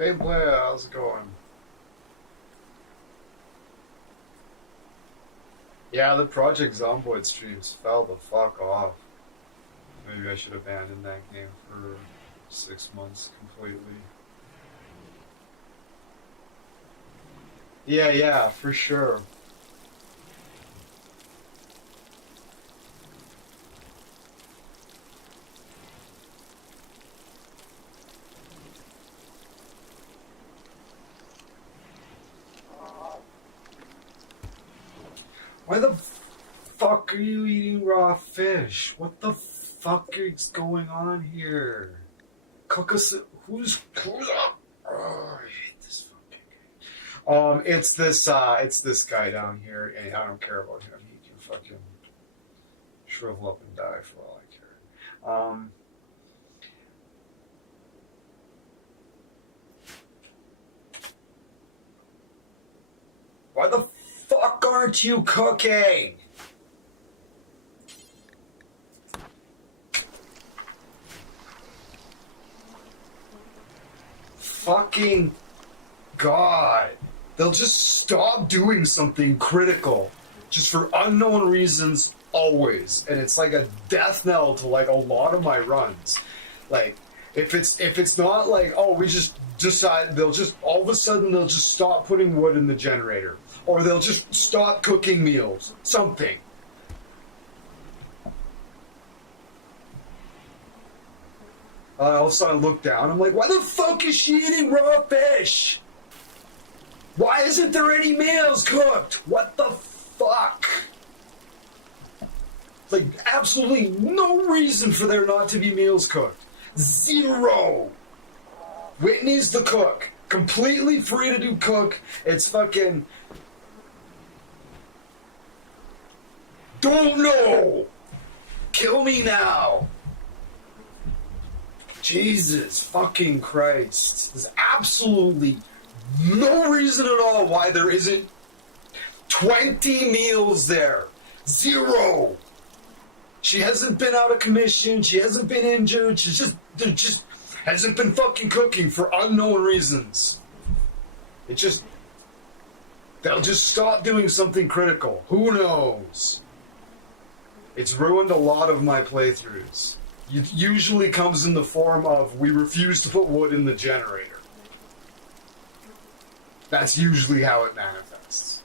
Bane Player, how's it going? Yeah, the Project Zomboid streams fell the fuck off. Maybe I should abandon that game for 6 months completely. Yeah, for sure. Why the fuck are you eating raw fish? What the fuck is going on here? Cook us. Who's up? Oh, I hate this fucking game. It's this guy down here, and I don't care about him. He can fucking shrivel up and die for all I care. Why the fuck aren't you cooking? Fucking God. They'll just stop doing something critical just for unknown reasons always. And it's like a death knell to like a lot of my runs. Like if it's not like, oh, we just decide, they'll just all of a sudden they'll just stop putting wood in the generator. Or they'll just stop cooking meals. Something. All of a sudden I look down, I'm like, why the fuck is she eating raw fish? Why isn't there any meals cooked? What the fuck? Like, absolutely no reason for there not to be meals cooked. Zero. Whitney's the cook. Completely free to do cook. It's fucking... Don't know! Kill me now! Jesus fucking Christ. There's absolutely no reason at all why there isn't 20 meals there. Zero! She hasn't been out of commission, she hasn't been injured, there just hasn't been fucking cooking for unknown reasons. They'll just stop doing something critical. Who knows? It's ruined a lot of my playthroughs. It usually comes in the form of, we refuse to put wood in the generator. That's usually how it manifests.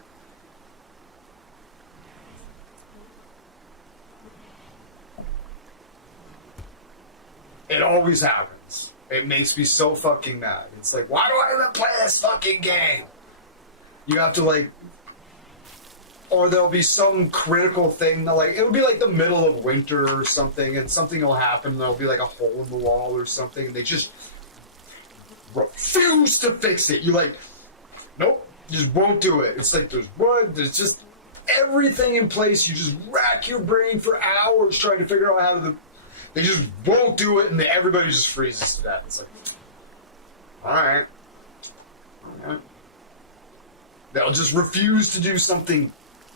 It always happens. It makes me so fucking mad. It's like, why do I even play this fucking game? You have to like... Or there'll be some critical thing that, like, it'll be like the middle of winter or something, and something will happen, and there'll be like a hole in the wall or something, and they just refuse to fix it. You're like, nope, just won't do it. It's like there's wood, there's just everything in place. You just rack your brain for hours trying to figure out how to... They just won't do it, and everybody just freezes to death. It's like, alright. They'll just refuse to do something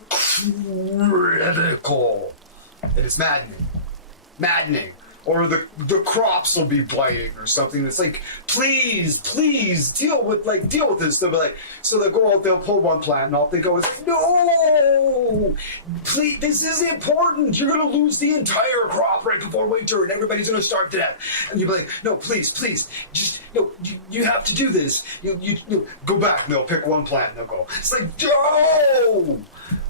critical. And it's maddening. Or the crops will be blighting or something. That's like, please deal with this. They'll be like, so they'll go out, they'll pull one plant, and all they go is, no, please, this is important. You're gonna lose the entire crop right before winter, and everybody's gonna starve to death. And you'll be like, no, please, just no, you have to do this. You go back, and they'll pick one plant, and they'll go. It's like, no.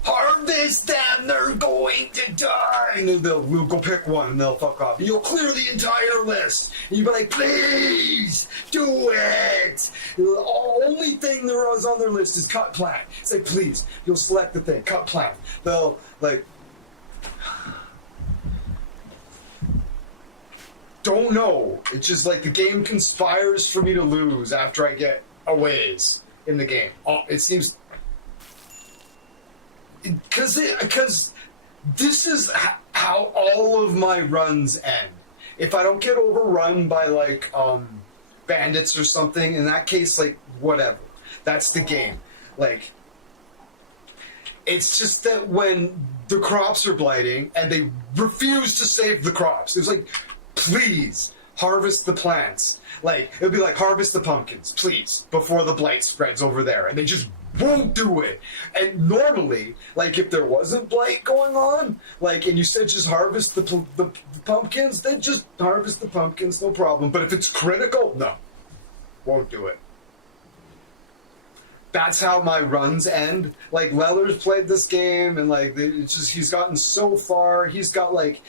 Harvest them, they're going to die. And we'll go pick one and they'll fuck off. And you'll clear the entire list. And you'll be like, please, do it. The only thing there is on their list is cut plant. It's like, please, you'll select the thing, cut plant. They'll, like, don't know. It's just like the game conspires for me to lose after I get a ways in the game. It seems... Because this is how all of my runs end. If I don't get overrun by, like, bandits or something, in that case, like, whatever. That's the game. Like, it's just that when the crops are blighting and they refuse to save the crops, it's like, please, harvest the plants. Like, it would be like, harvest the pumpkins, please, before the blight spreads over there. And they just won't do it. And normally, like, if there wasn't blight going on, like, and you said just harvest the pumpkins, then just harvest the pumpkins, no problem. But if it's critical, no, won't do it. That's how my runs end. Like, Leller's played this game, and like, it's just, he's gotten so far. He's got like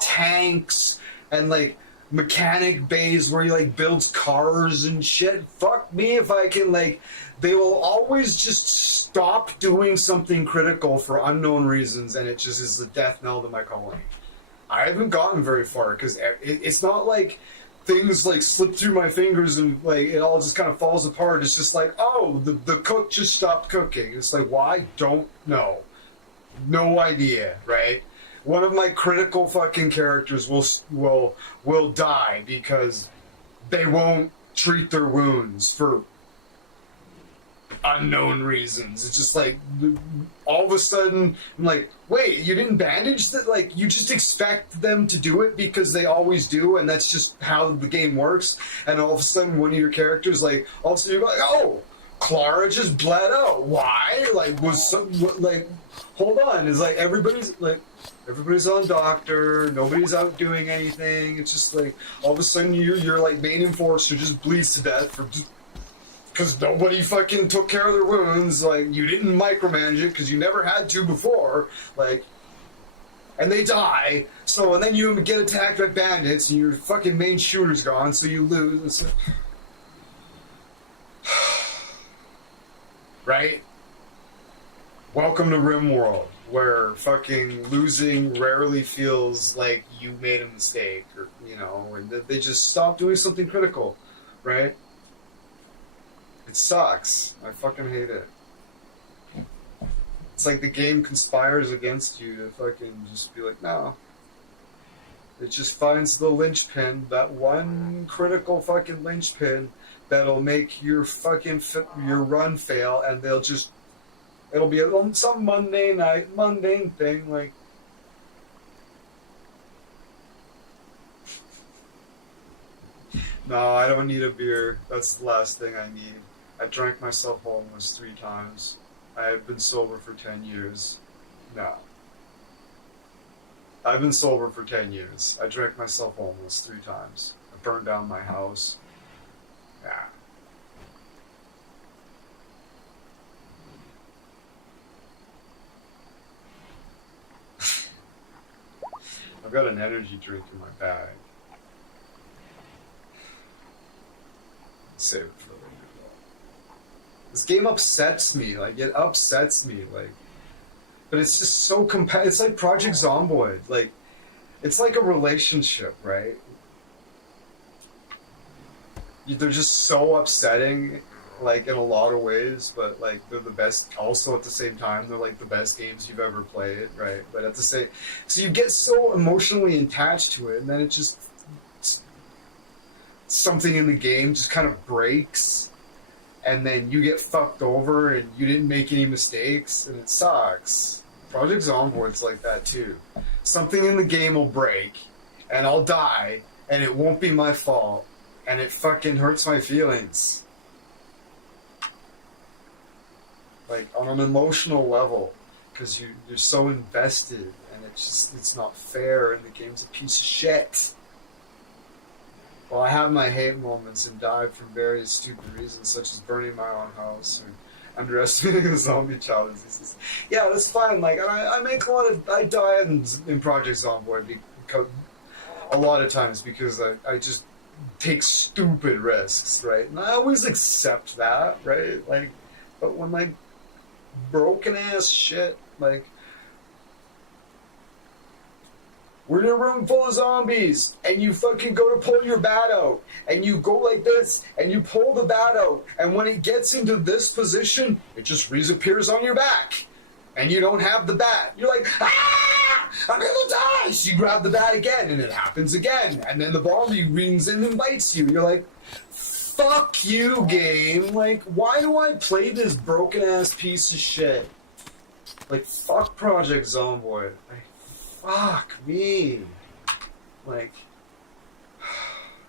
tanks and like mechanic bays where he like builds cars and shit. Fuck me if I can, like, they will always just stop doing something critical for unknown reasons, and it just is the death knell to my calling. I haven't gotten very far because it's not like things like slip through my fingers and like it all just kind of falls apart. It's just like, oh, the cook just stopped cooking. It's like, why? Don't know. No idea, right? One of my critical fucking characters will die because they won't treat their wounds for unknown reasons. It's just like, all of a sudden, I'm like, wait, you didn't bandage that? Like, you just expect them to do it because they always do, and that's just how the game works. And all of a sudden, one of your characters, like, all of a sudden you're like, oh, Clara just bled out. Why? Like, hold on. It's like, everybody's on doctor, nobody's out doing anything. It's just like, all of a sudden you're like main enforcer just bleeds to death because nobody fucking took care of their wounds. Like, you didn't micromanage it because you never had to before. Like, and they die. So, and then you get attacked by bandits and your fucking main shooter's gone, so you lose. Right? Welcome to Rimworld, where fucking losing rarely feels like you made a mistake, or, you know, and they just stop doing something critical, right? It sucks. I fucking hate it. It's like the game conspires against you to fucking just be like, no. It just finds the linchpin, that one critical fucking linchpin that'll make your fucking your run fail, and they'll just, it'll be some mundane thing, like, no, I don't need a beer. That's the last thing I need. I drank myself homeless 3 times. I have been sober for 10 years. No. I've been sober for 10 years. I drank myself homeless 3 times. I burned down my house. Yeah. I've got an energy drink in my bag. Save it for later. This game upsets me. Like, it upsets me. Like, but it's just so it's like Project Zomboid. Like, it's like a relationship, right? They're just so upsetting, like, in a lot of ways, but like they're the best. Also, at the same time, they're like the best games you've ever played, right? But at the same, so you get so emotionally attached to it, and then it just, something in the game just kind of breaks, and then you get fucked over, and you didn't make any mistakes, and it sucks. Project Zomboid's like that too. Something in the game will break, and I'll die, and it won't be my fault, and it fucking hurts my feelings. Like, on an emotional level, because you're so invested, and it's not fair, and the game's a piece of shit. Well, I have my hate moments and died for various stupid reasons, such as burning my own house or underestimating the zombie child diseases. Yeah, that's fine. Like, I make a lot of, I die in Project Zomboid because a lot of times because I just take stupid risks, right? And I always accept that, right? Like, but when like broken ass shit, like, we're in a room full of zombies, and you fucking go to pull your bat out, and you go like this, and you pull the bat out, and when it gets into this position, it just reappears on your back, and you don't have the bat. You're like, ah, I'm gonna die! So you grab the bat again, and it happens again, and then the zombie rings in and bites you. You're like, fuck you, game. Like, why do I play this broken-ass piece of shit? Like, fuck Project Zomboid. Like, fuck me. Like,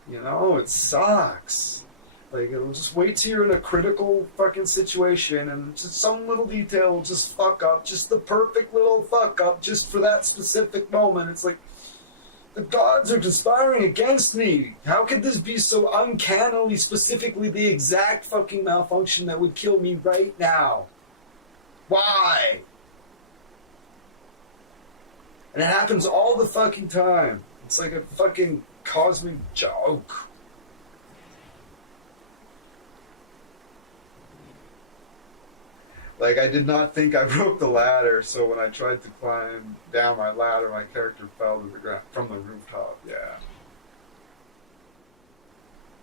You know, it sucks. Like, it'll just wait till you're in a critical fucking situation and just some little detail will just fuck up. Just the perfect little fuck up just for that specific moment. It's like, the gods are conspiring against me. How could this be so uncannily, specifically the exact fucking malfunction that would kill me right now? Why? And it happens all the fucking time. It's like a fucking cosmic joke. Like, I did not think I broke the ladder, so when I tried to climb down my ladder, my character fell to the ground from the rooftop. Yeah.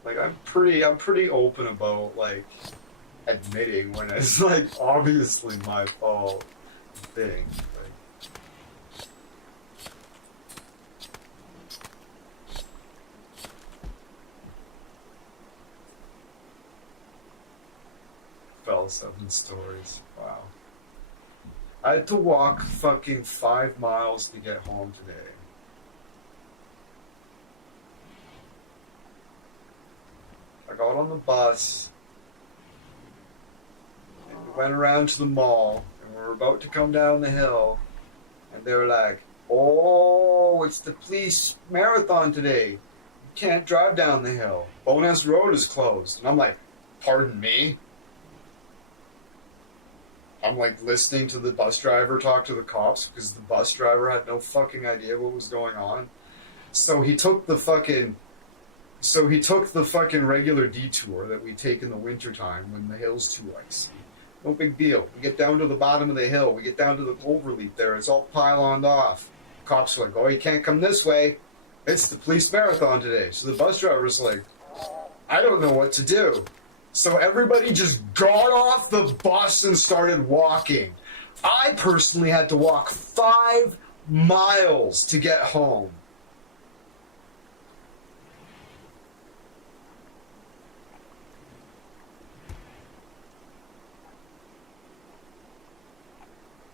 Like, I'm pretty open about, like, admitting when it's, like, obviously my fault thing. Like, fell 7 stories. Wow. I had to walk fucking 5 miles to get home today. I got on the bus and went around to the mall, and we were about to come down the hill, and they were like, "Oh, it's the police marathon today. You can't drive down the hill. Bonus Road is closed." And I'm like, "Pardon me?" I'm like listening to the bus driver talk to the cops because the bus driver had no fucking idea what was going on. So he took the fucking regular detour that we take in the wintertime when the hill's too icy. No big deal. We get down to the bottom of the hill. We get down to the cloverleaf there. It's all pyloned off. Cops are like, "Oh, you can't come this way. It's the police marathon today." So the bus driver's like, "I don't know what to do." So everybody just got off the bus and started walking. I personally had to walk 5 miles to get home.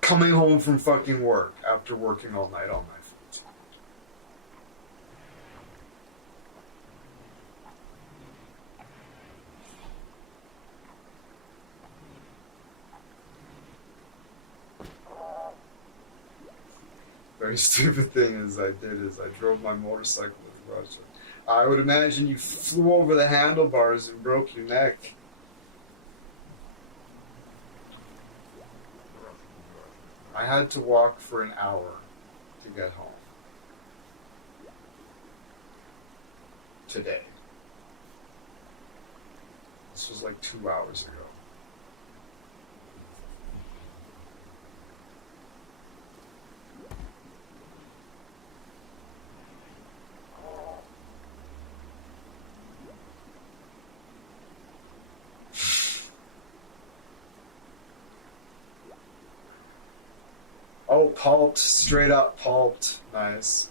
Coming home from fucking work after working all night on my feet. Very stupid thing is I drove my motorcycle to Russia. I would imagine you flew over the handlebars and broke your neck. I had to walk for an hour to get home. Today. This was like 2 hours ago. Oh, pulped. Straight up pulped. Nice.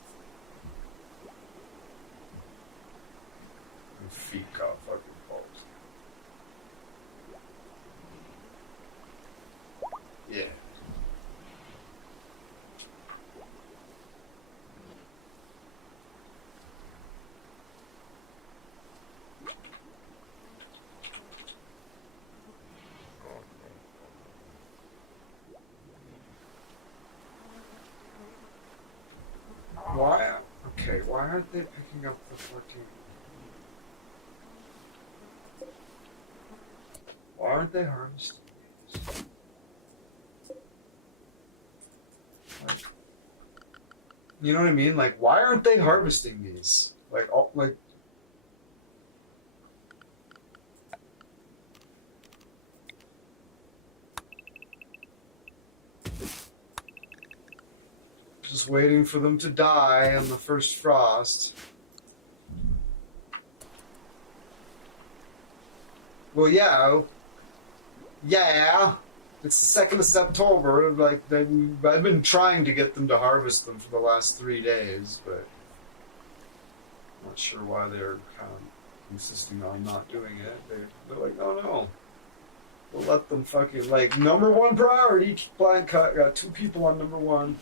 My feet got fucking pulped. Yeah. Why? Okay, why aren't they picking up the fucking... Why aren't they harvesting these? Like, you know what I mean? Like, why aren't they harvesting these? Like, all, like... Just waiting for them to die on the first frost. Well, yeah. Yeah. It's the 2nd of September. Like, I've been trying to get them to harvest them for the last 3 days, but I'm not sure why they're kind of insisting on not doing it. They're like, "Oh no. We'll let them fucking, like, #1 priority. Plant cut. Got 2 people on #1.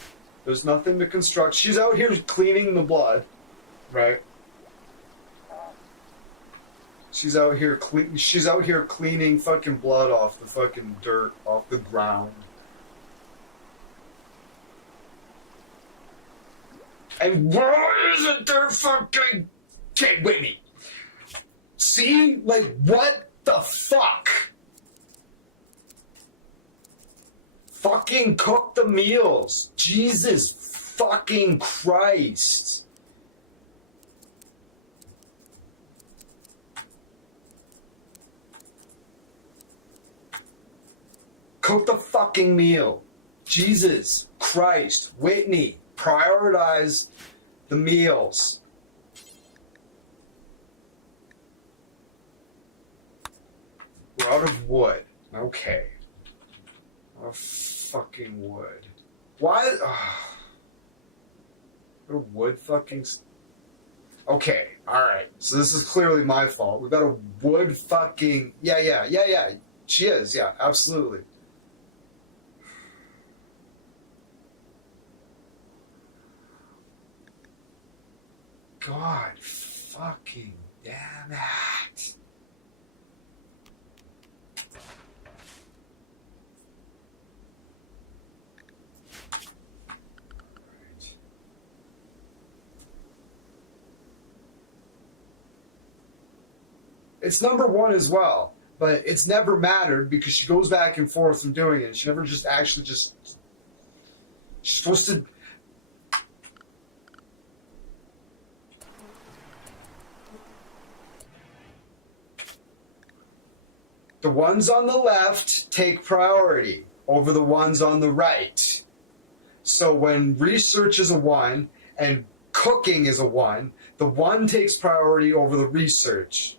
There's nothing to construct. She's out here cleaning the blood, right? She's out here she's out here cleaning fucking blood off the fucking dirt off the ground. And why isn't there fucking... Okay, wait me. See? Like, what the fuck? Fucking cook the meals. Jesus fucking Christ. Cook the fucking meal. Jesus Christ. Whitney, prioritize the meals. We're out of wood. Okay. Out of fucking wood. Why? Wood fucking... Okay, alright. So this is clearly my fault. We've got a wood fucking... Yeah. She is, yeah, absolutely. God fucking damn it. It's number one as well, but it's never mattered because she goes back and forth from doing it. She never just actually just... She's supposed to... The ones on the left take priority over the ones on the right. So when research is a 1 and cooking is a 1, the 1 takes priority over the research.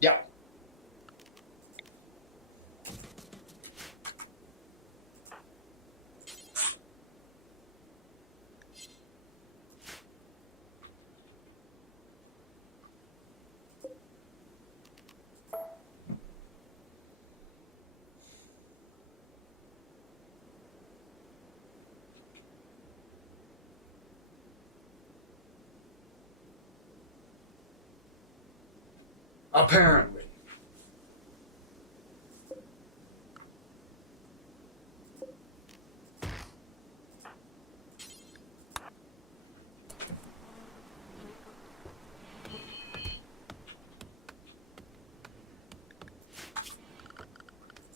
Yeah. Apparently.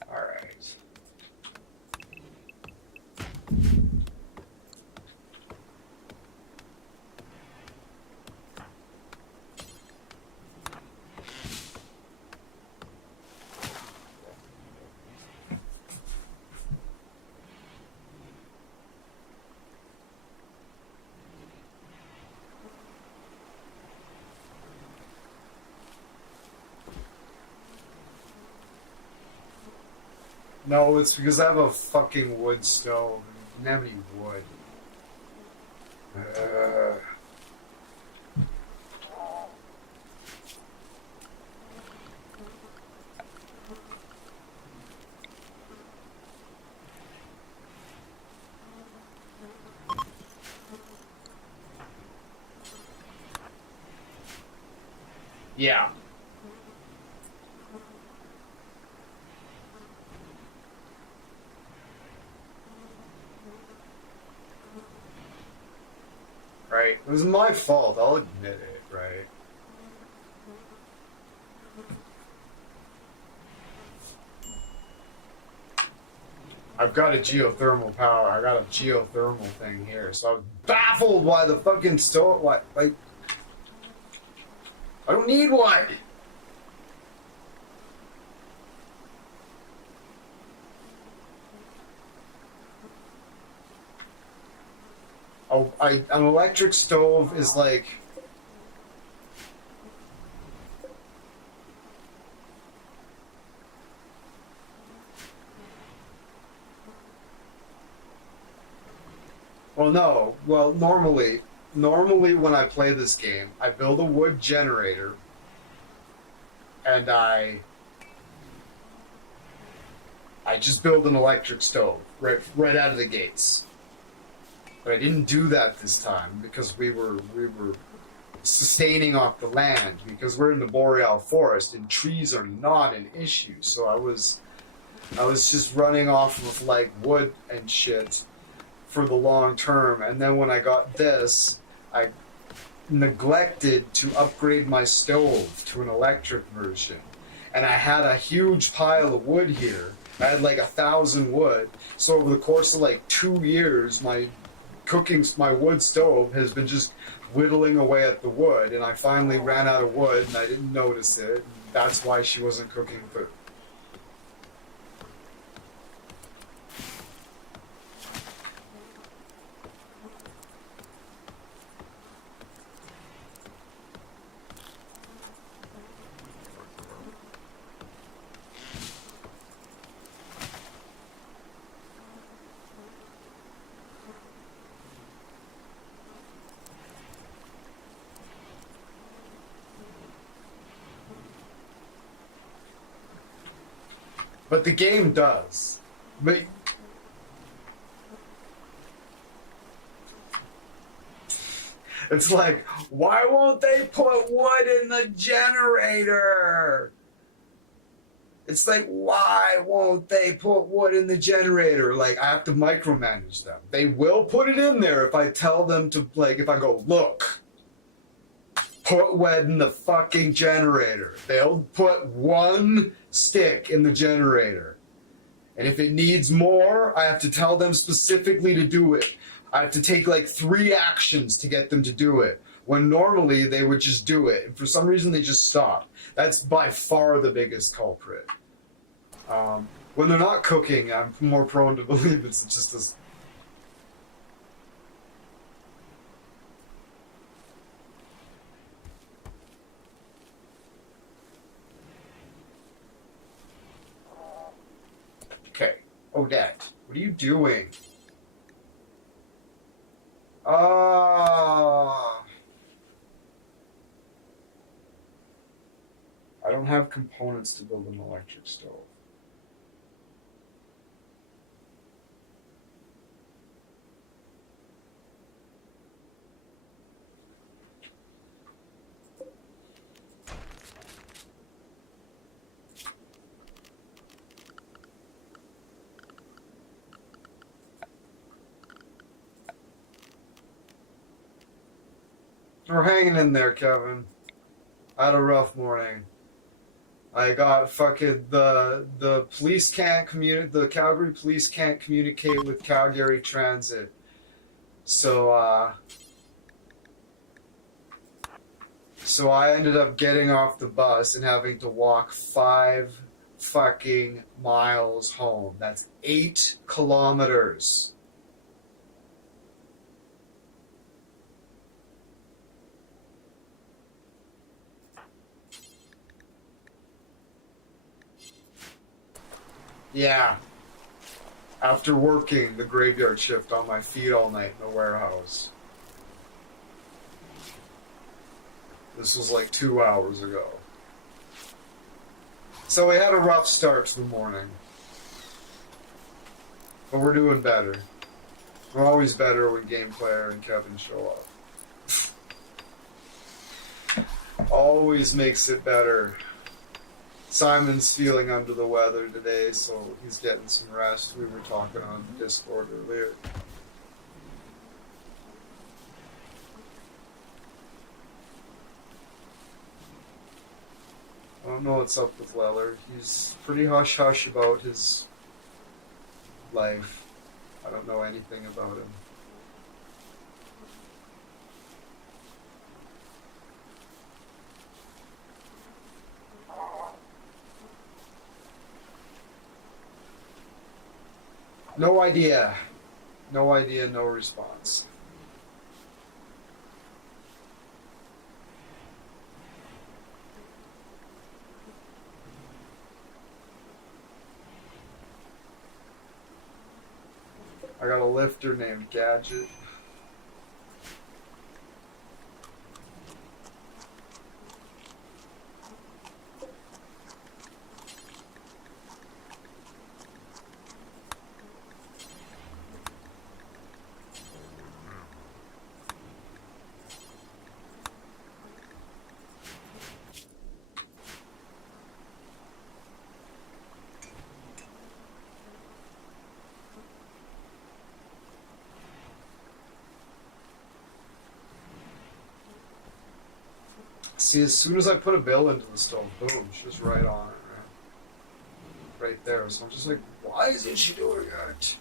All right. No, it's because I have a fucking wood stove. I didn't have any wood. Yeah. Right. It was my fault, I'll admit it, right? I've got a geothermal power. I got a geothermal thing here, so I'm baffled why the fucking stove... Why, like... I don't need one! Oh, an electric stove is like... Well, no. Well, normally, normally when I play this game, I build a wood generator and I just build an electric stove right out of the gates. But I didn't do that this time because we were sustaining off the land because we're in the Boreal forest and trees are not an issue. So I was just running off of like wood and shit for the long term. And then when I got this, I neglected to upgrade my stove to an electric version. And I had a huge pile of wood here. I had like 1,000 wood. So over the course of like 2 years, my wood stove has been just whittling away at the wood, and I finally ran out of wood and I didn't notice it, and that's why she wasn't cooking food. But the game does. But it's like, why won't they put wood in the generator? It's like, why won't they put wood in the generator? Like, I have to micromanage them. They will put it in there if I tell them to, like, if I go, look, put wood in the fucking generator. They'll put one stick in the generator. And if it needs more, I have to tell them specifically to do it. I have to take like 3 actions to get them to do it. When normally they would just do it. And for some reason they just stop. That's by far the biggest culprit. When they're not cooking, I'm more prone to believe it's just this. Okay. Odette, what are you doing? I don't have components to build an electric stove. We're hanging in there, Kevin. I had a rough morning. I got fucking the police can't communicate. The Calgary police can't communicate with Calgary Transit. So I ended up getting off the bus and having to walk 5 fucking miles home. That's 8 kilometers. Yeah. After working the graveyard shift on my feet all night in the warehouse. This was like 2 hours ago. So we had a rough start to the morning. But we're doing better. We're always better when Game Player and Kevin show up. Always makes it better. Simon's feeling under the weather today, so he's getting some rest. We were talking on Discord earlier. I don't know what's up with Leller. He's pretty hush-hush about his life. I don't know anything about him. No idea. No idea, no response. I got a lifter named Gadget. See, as soon as I put a bill into the stove, boom, she's right on it, right there. So I'm just like, why isn't she doing it?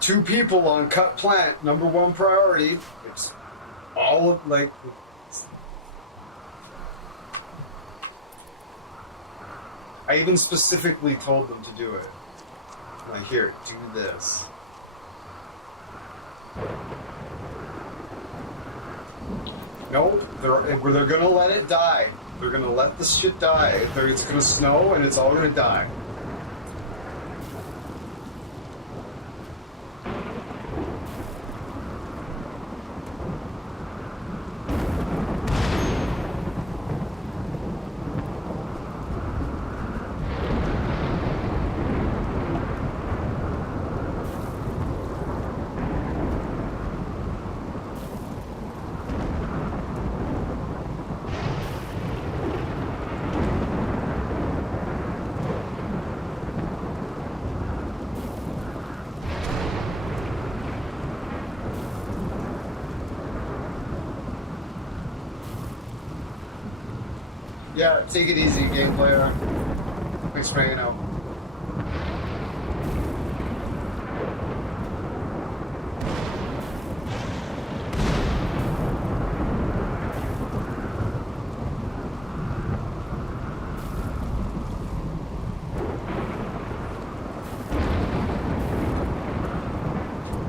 Two people on cut plant, number one priority. It's all of, like, I even specifically told them to do it. I'm like, here, do this. Nope, they're gonna let it die. They're gonna let this shit die. It's gonna snow and it's all gonna die. Yeah, take it easy, game player. Thanks for hanging out.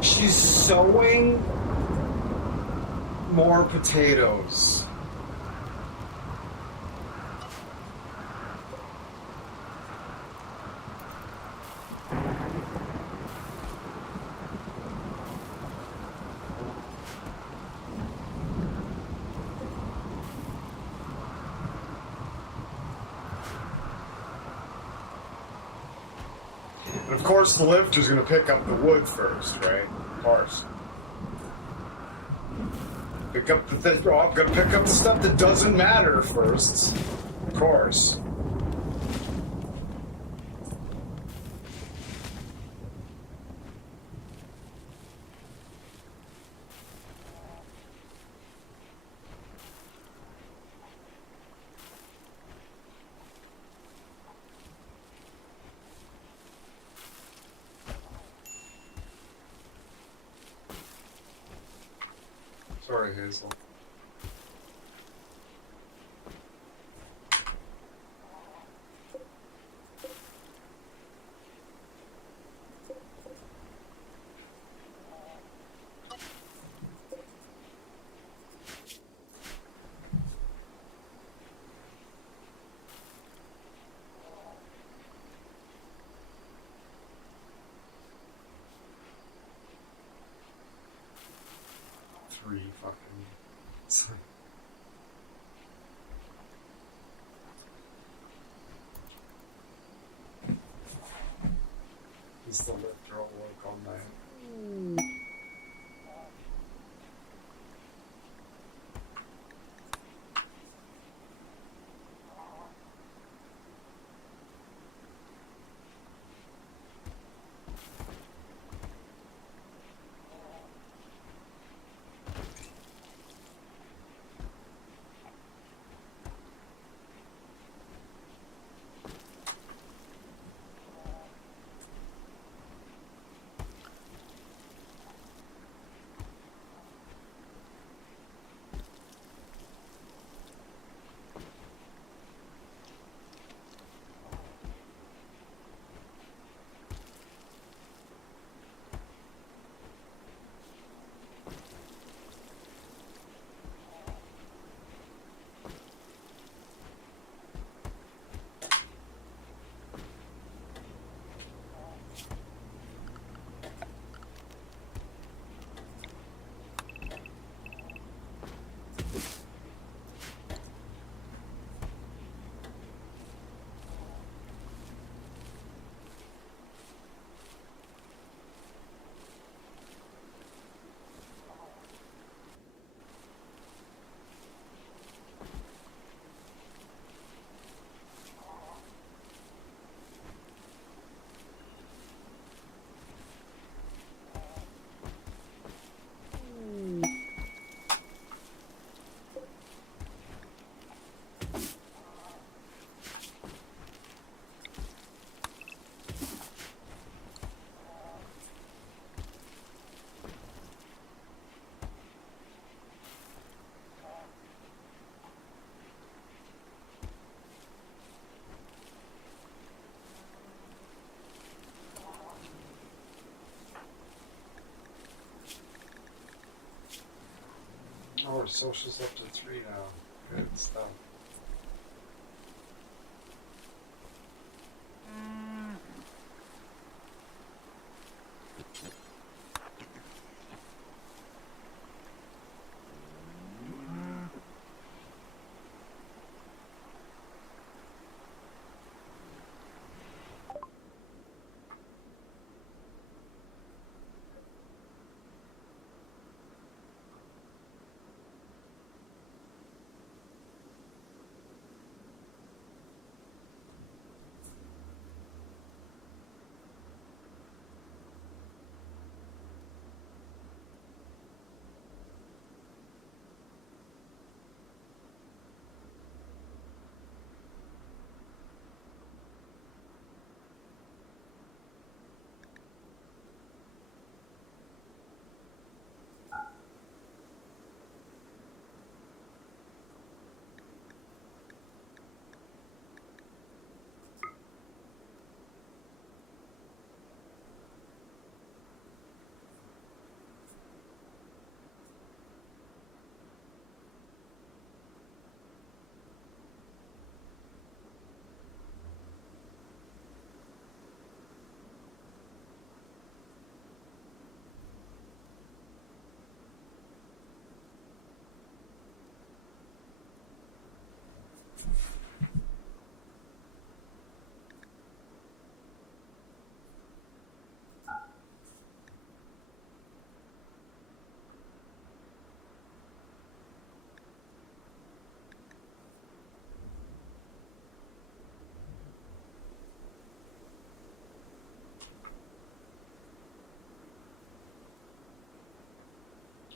She's sowing more potatoes. And of course the lifter's gonna pick up the wood first, right? Of course. Pick up the I'm gonna pick up the stuff that doesn't matter first. Of course. Sorry, Hazel. Three fucking... He's the lifter will work all night. Oh, our social's up to 3 now. Good stuff.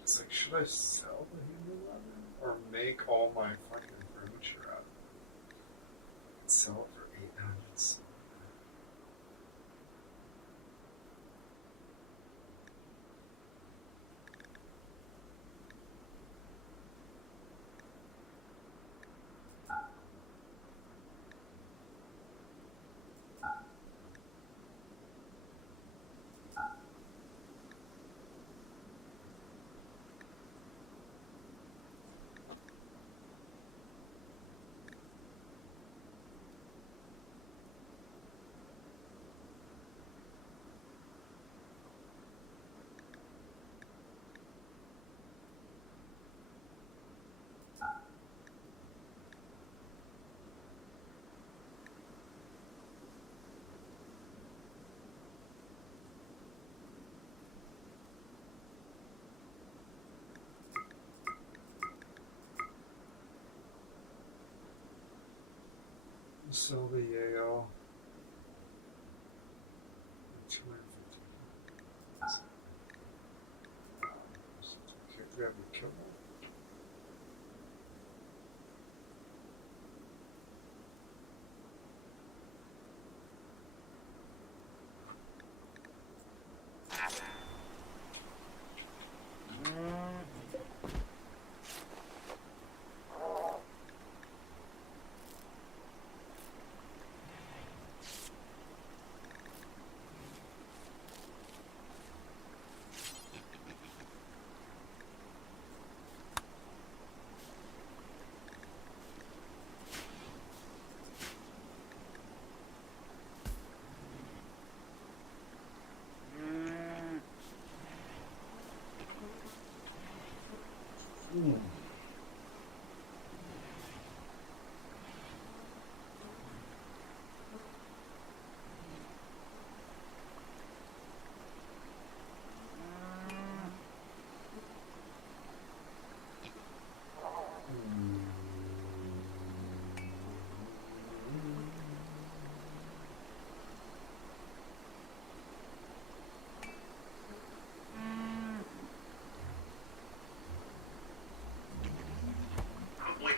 It's like, should I sell the human leather or make all my fucking furniture out of it? Sell it for 800 silver. Sell the Yale. 250. We have the kill.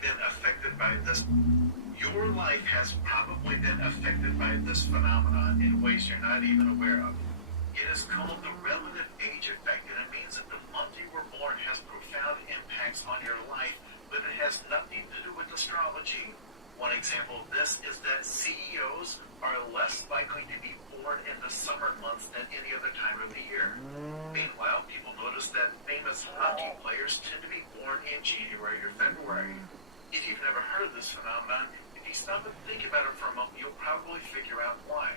Been affected by this. Your life has probably been affected by this phenomenon in ways you're not even aware of. It is called the relative age effect, and it means that the month you were born has profound impacts on your life, but it has nothing to do with astrology. One example of this is that CEOs are less likely to be born in the summer months than any other time of the year. Meanwhile, people notice that famous hockey players tend to be born in January or February. If you've never heard of this phenomenon, if you stop and think about it for a moment, you'll probably figure out why.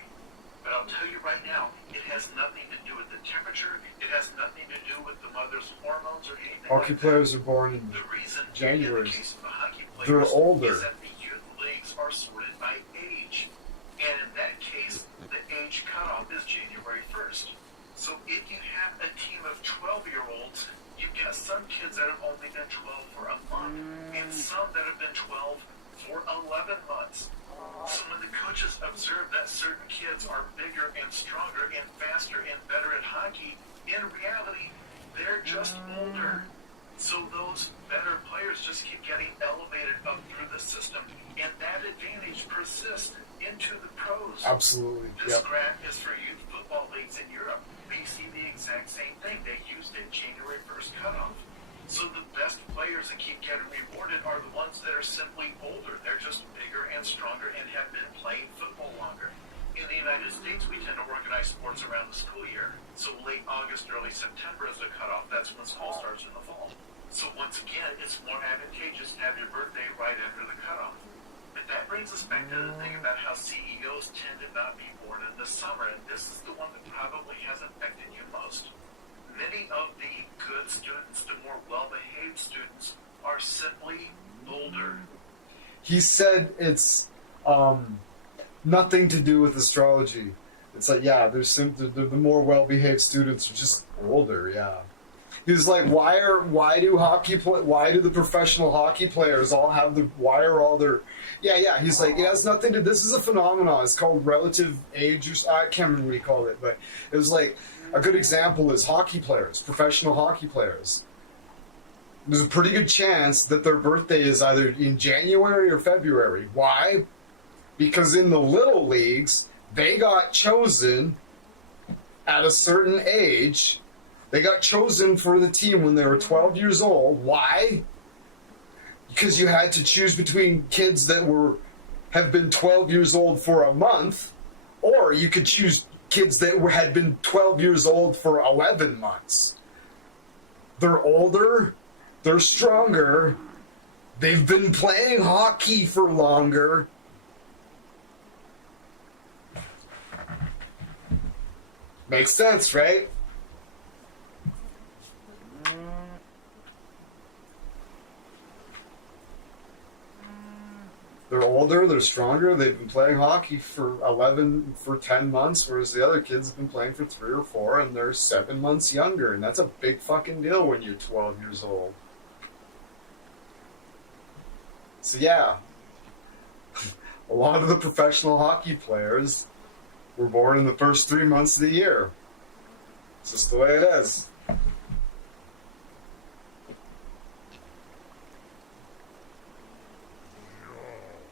But I'll tell you right now, it has nothing to do with the temperature. It has nothing to do with the mother's hormones or anything Hockey like players that. are born in The reason January. in the case of the hockey players They're older. is that the youth leagues are sorted by age. And in that case, the age cutoff is January 1st. So if you have a team of 12-year-olds, you've got some kids that have only been 12 for a month, and some that have been 12 for 11 months. So when the coaches observe that certain kids are bigger and stronger and faster and better at hockey, in reality, they're just older. So those better players just keep getting elevated up through the system, and that advantage persists into the pros. Absolutely. This Yep. graph is for youth football leagues in Europe. We see the exact same thing. They used a January 1st cutoff. So the best players that keep getting rewarded are the ones that are simply older. They're just bigger and stronger and have been playing football longer. In the United States, we tend to organize sports around the school year. So late August, early September is the cutoff. That's when school starts in the fall. So once again, it's more advantageous to have your birthday right after the cutoff. But that brings us back to the thing about how CEOs tend to not be born in the summer, and this is the one that probably has affected you most. Many of the good students, the more well-behaved students, are simply older. He said it's nothing to do with astrology. It's like, yeah, the more well-behaved students are just older, yeah. He was like, why do the professional hockey players all have why are all their, yeah, he's like, it has nothing to, this is a phenomenon, it's called relative age, or I can't remember what he called it, but it was like, a good example is hockey players, professional hockey players. there's a pretty good chance that their birthday is either in January or February. Why? Because in the little leagues, they got chosen at a certain age. They got chosen for the team when they were 12 years old. Why? Because you had to choose between kids that have been 12 years old for a month, or you could choose kids that had been 12 years old for 11 months. They're older, they're stronger, they've been playing hockey for longer. Makes sense, right? They're older, they're stronger, they've been playing hockey for 10 months, whereas the other kids have been playing for 3 or 4, and they're 7 months younger, and that's a big fucking deal when you're 12 years old. So yeah, a lot of the professional hockey players were born in the first 3 months of the year. It's just the way it is.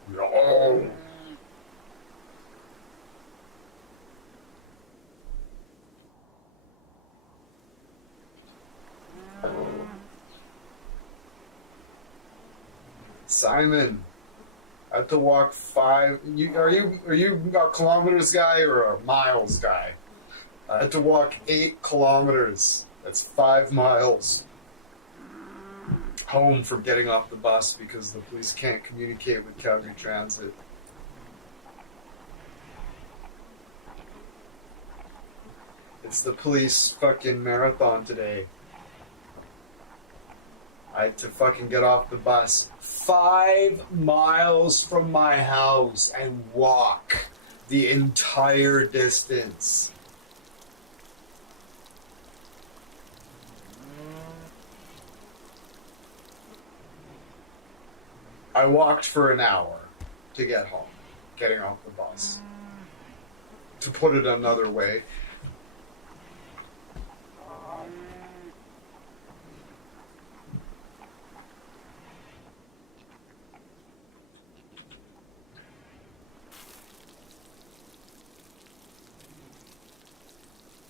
No. Simon, I had to walk 5. Are you a kilometers guy or a miles guy? I had to walk 8 kilometers. That's 5 miles home from getting off the bus because the police can't communicate with Calgary Transit. It's the police fucking marathon today. I had to fucking get off the bus 5 miles from my house and walk the entire distance. I walked for an hour to get home, getting off the bus. To put it another way,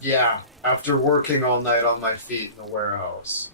yeah, after working all night on my feet in the warehouse.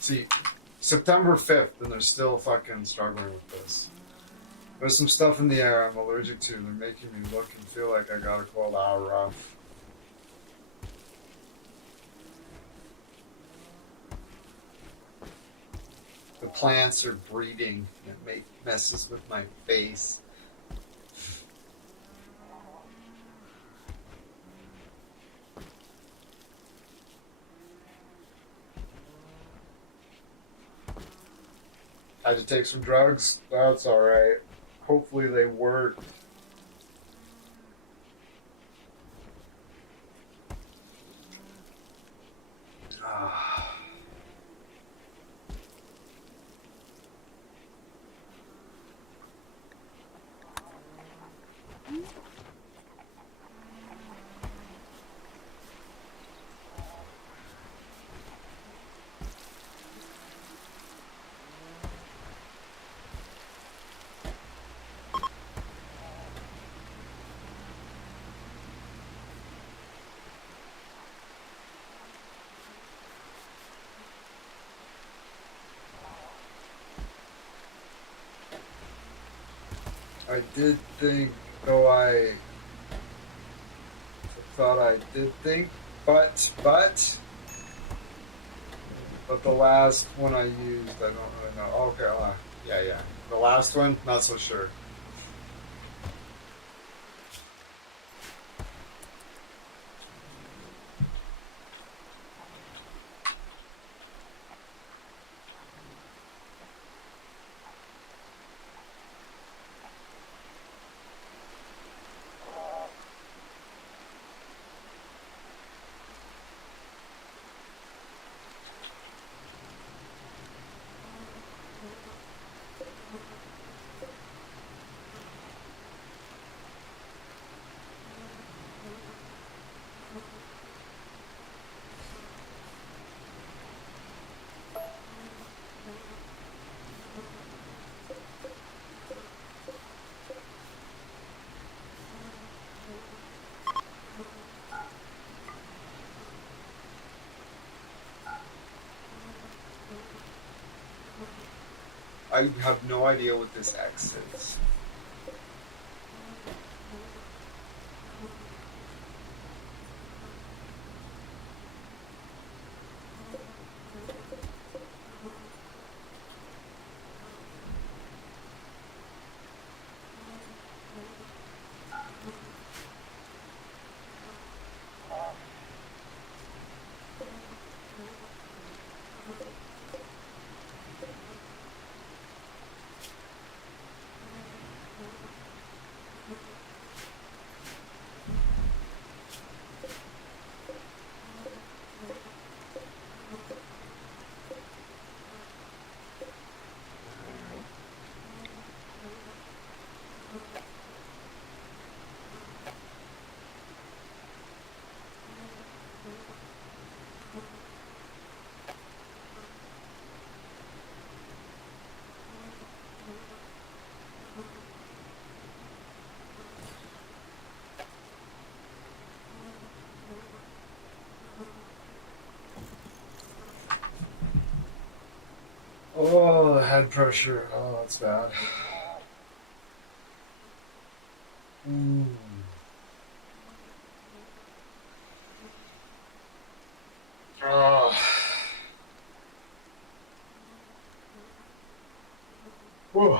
See, September 5th, and they're still fucking struggling with this. There's some stuff in the air I'm allergic to. They're making me look and feel like I got a cold hour rough. The plants are breeding. It messes with my face. I had to take some drugs. That's alright. Hopefully they work. I did think, though I thought I did think, but the last one I used, I don't really know. Okay, yeah. The last one, not so sure. I have no idea what this X is. Oh, the head pressure. Oh, that's bad. Mm. Oh. Whew.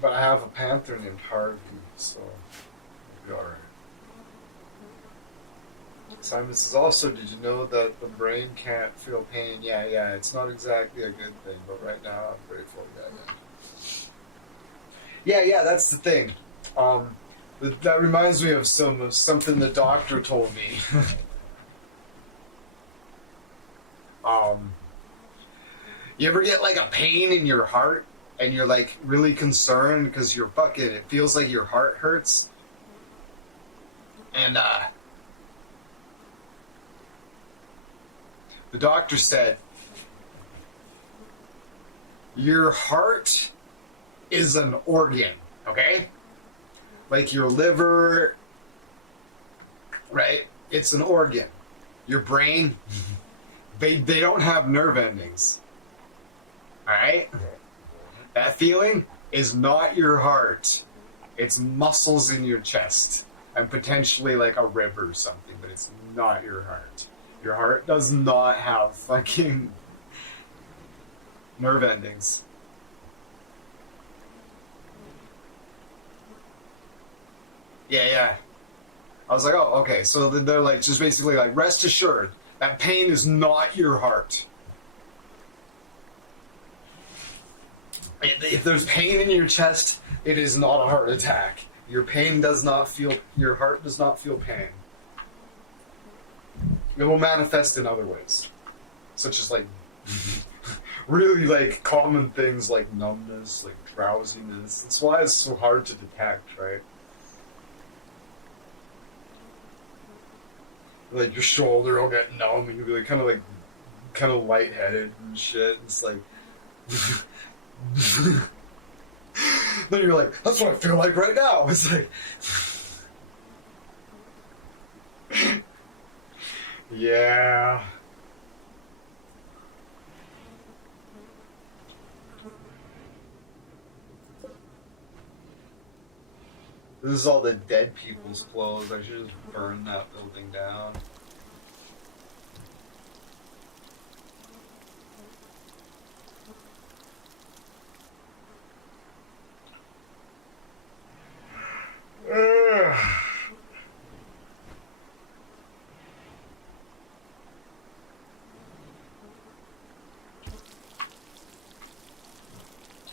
But I have a panther named Harvey, so it'll be alright. Simon says also, did you know that the brain can't feel pain? Yeah, it's not exactly a good thing, but right now I'm grateful. Yeah, that's the thing. That reminds me of something the doctor told me. You ever get like a pain in your heart and you're like really concerned because it feels like your heart hurts? And the doctor said, your heart is an organ, okay? Like your liver, right? It's an organ. Your brain, they don't have nerve endings. Alright? That feeling is not your heart. It's muscles in your chest. And potentially like a rib or something, but it's not your heart. Your heart does not have fucking nerve endings. Yeah. I was like, oh, okay. So they're like, just basically like, rest assured, that pain is not your heart. If there's pain in your chest, it is not a heart attack. Your heart does not feel pain. It will manifest in other ways. Such as like, really like common things like numbness, like drowsiness. That's why it's so hard to detect, right? Like your shoulder will get numb, and you'll be like kind of lightheaded and shit. It's like. Then you're like, that's what I feel like right now. It's like, yeah. This is all the dead people's clothes. I should just burn that building down. Ugh.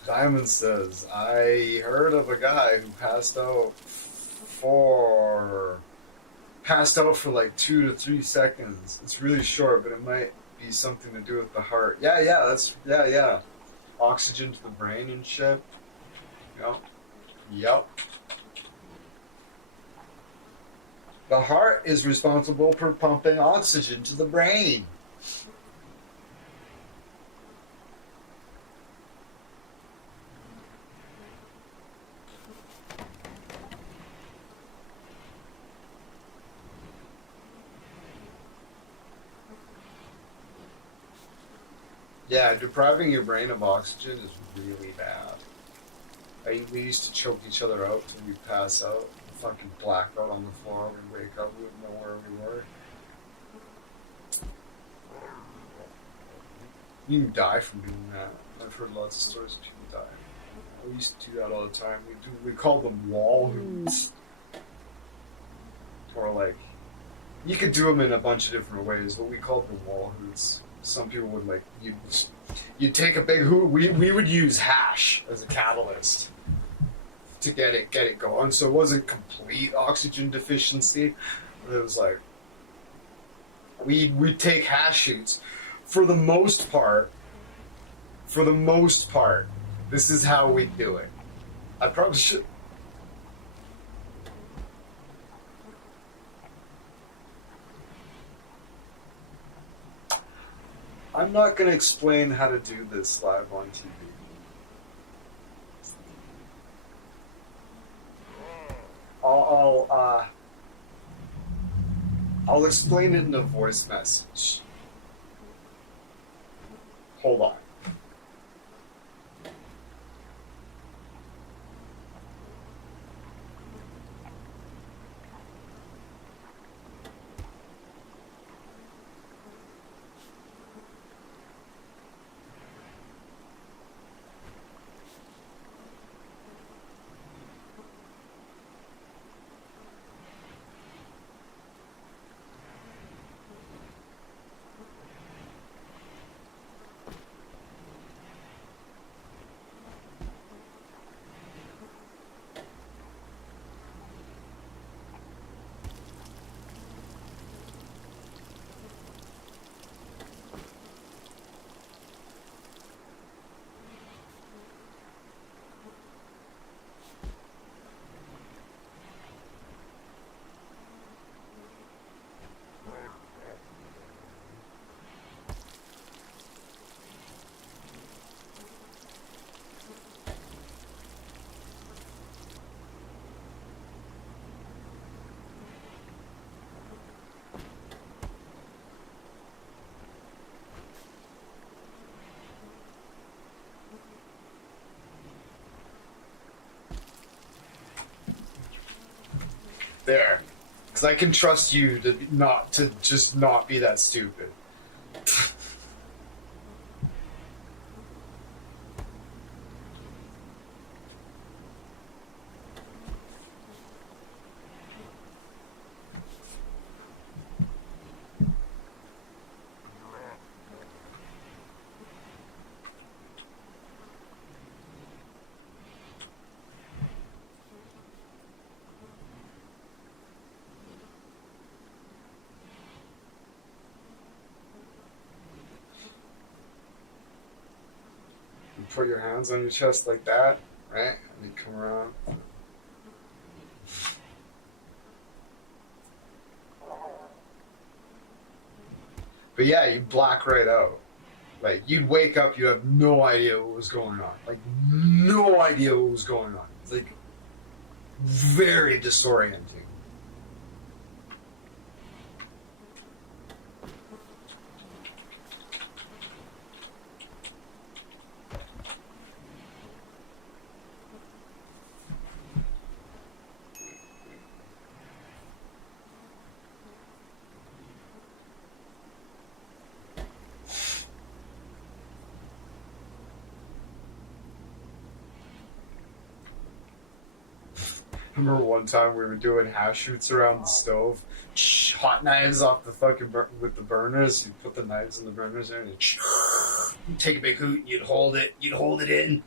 Diamond says, I heard of a guy who passed out for like 2 to 3 seconds. It's really short, but it might be something to do with the heart. Yeah. Oxygen to the brain and shit. Yep. The heart is responsible for pumping oxygen to the brain. Yeah, depriving your brain of oxygen is really bad. We used to choke each other out till we pass out. Fucking blackout on the floor. We wake up, we wouldn't know where we were. You can die from doing that. I've heard lots of stories of people die. We used to do that all the time. We called them wall hoots. Or like, you could do them in a bunch of different ways, but we called them wall hoots. Some people would like, you'd take a big hoot. We would use hash as a catalyst to get it going. So it wasn't complete oxygen deficiency. It was like, we'd take hash shoots. For the most part, this is how we do it. I probably should. I'm not going to explain how to do this live on TV. I'll explain it in a voice message. Hold on. There. Because I can trust you to just not be that stupid. Put your hands on your chest like that, right? And then come around. But yeah, you black right out. Like, you'd wake up, you have no idea what was going on. Like, no idea what was going on. It's like very disorienting. I remember one time we were doing hash shoots around the stove, hot knives off the fucking with the burners. You put the knives in the burners there, and you take a big hoot, and you'd hold it in.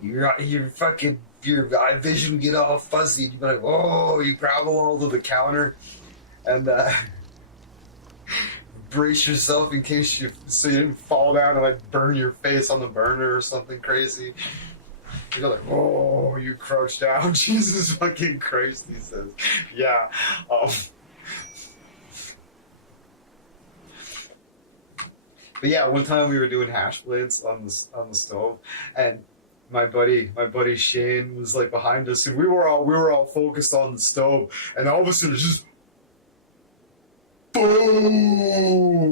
Your fucking your eye vision would get all fuzzy. And you'd be like, "Oh!" You grab a hold of the counter, and brace yourself in case so you didn't fall down and like burn your face on the burner or something crazy. You're like, oh, you crouch down. Jesus fucking Christ, he says. Yeah. But yeah, one time we were doing hash blades on the stove, and my buddy Shane was like behind us, and we were all focused on the stove, and all of a sudden it's just boom.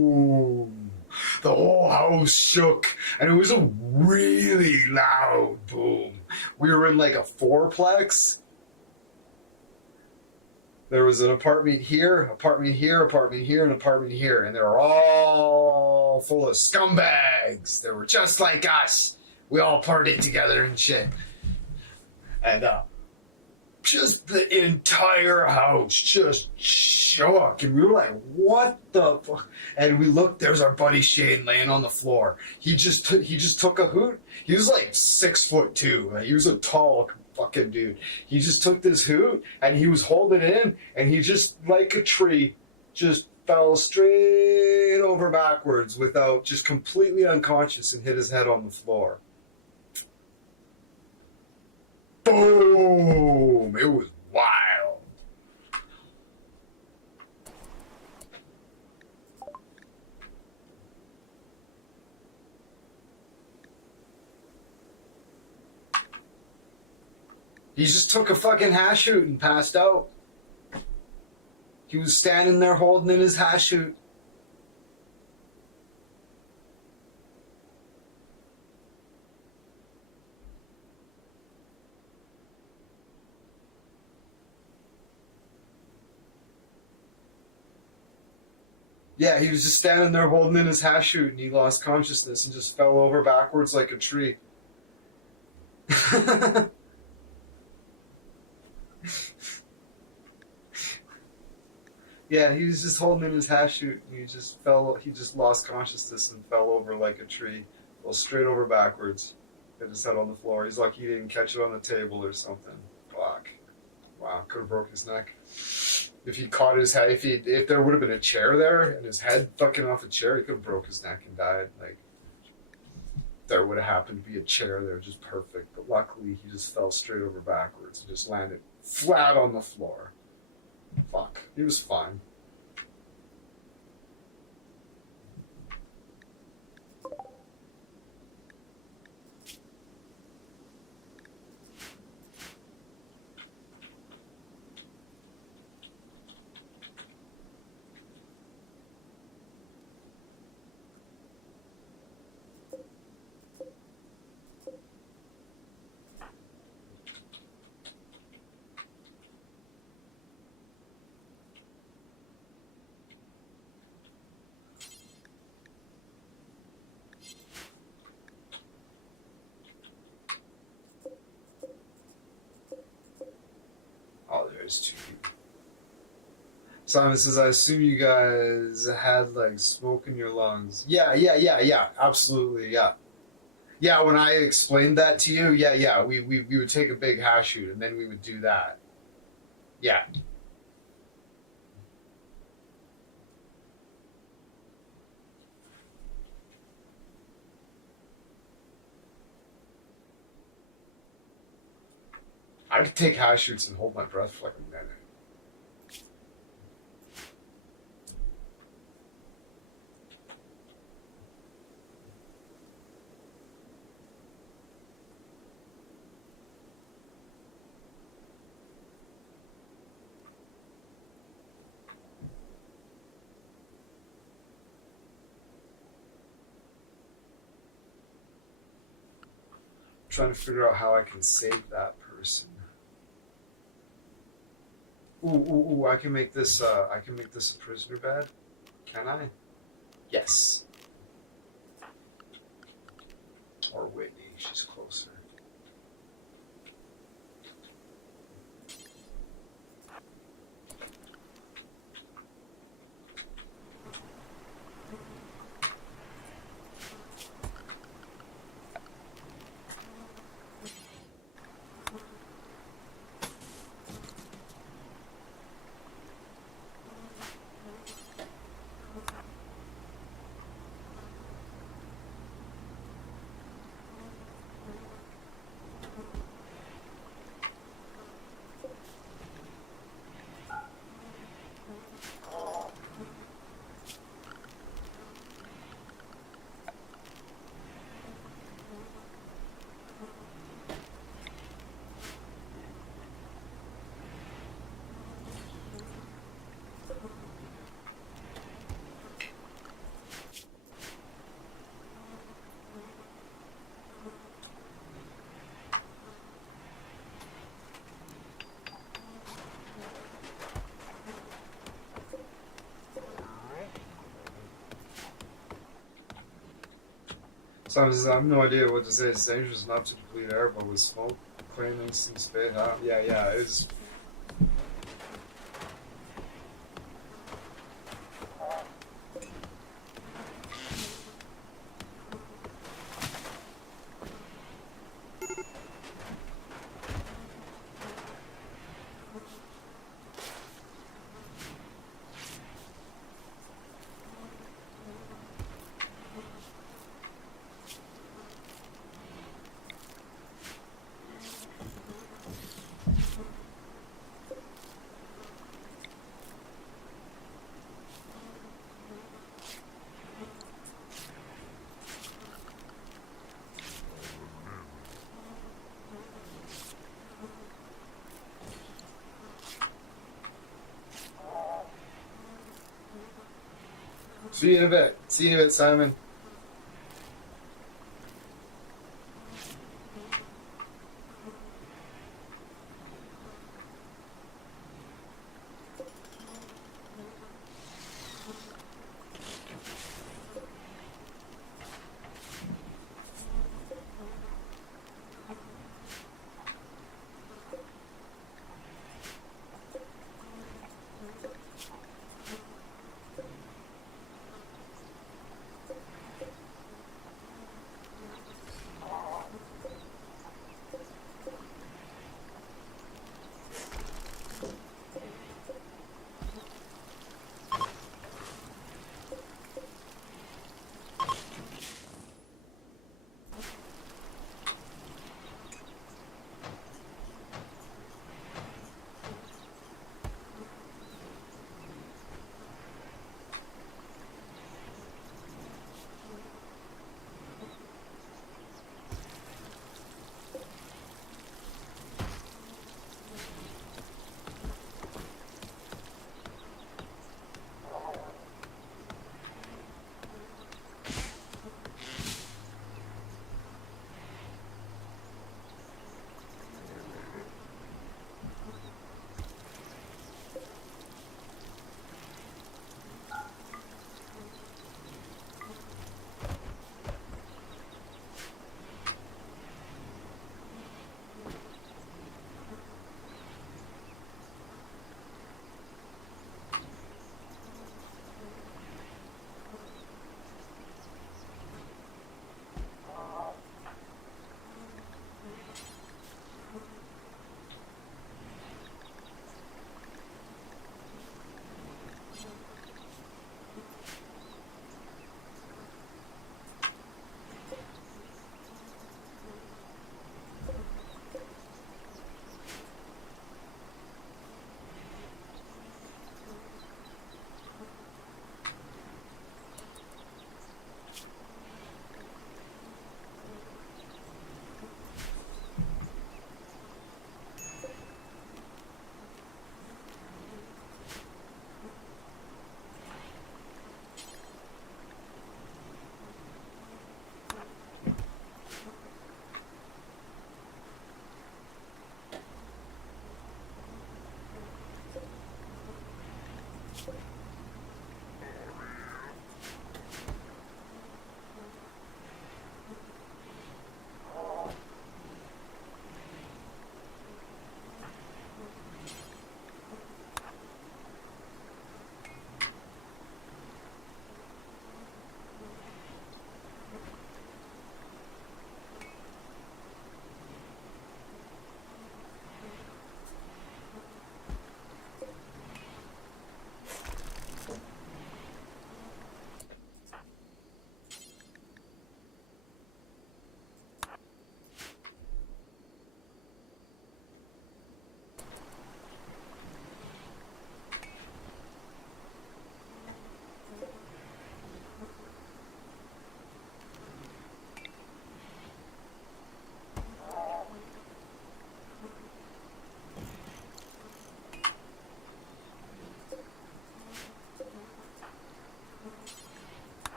The whole house shook, and it was a really loud boom. We were in like a fourplex. There was an apartment here, apartment here, apartment here, and apartment here, and they were all full of scumbags. They were just like us. We all partied together and shit. And just the entire house just shook, and we were like, what the fuck? And we looked, there's our buddy Shane laying on the floor. He just took a hoot. He was like 6'2". He was a tall fucking dude. He just took this hoot and he was holding it in, and he just, like a tree, just fell straight over backwards without, just completely unconscious, and hit his head on the floor. Boom! It was wild. He just took a fucking hash shoot and passed out. He was standing there holding in his hash shoot. Yeah, he was just standing there holding in his hash shoot, and he lost consciousness and just fell over backwards like a tree. Yeah, he was just holding in his hash shoot, and he just lost consciousness and fell over like a tree. Fell straight over backwards. Hit his head on the floor. He's lucky he didn't catch it on the table or something. Fuck. Wow, could have broke his neck. If he caught his head, if there would have been a chair there and his head fucking off a chair, he could have broke his neck and died. Like, there would have happened to be a chair there, just perfect. But luckily, he just fell straight over backwards and just landed flat on the floor. Fuck, he was fine. Oh, there's two people. Simon says, I assume you guys had like smoke in your lungs. Yeah, absolutely, yeah. Yeah, when I explained that to you, yeah, we would take a big hash shoot and then we would do that. Yeah. I could take hash shoots and hold my breath for like a minute. trying to figure out how I can save that person. Ooh! I can make this. I can make this a prisoner bed. Can I? Yes. Or Whitney. She's closer. Sometimes I have no idea what to say. It's dangerous not to deplete air, but with smoke, clearing these things space. Yeah, it's. See you in a bit. See you in a bit, Simon.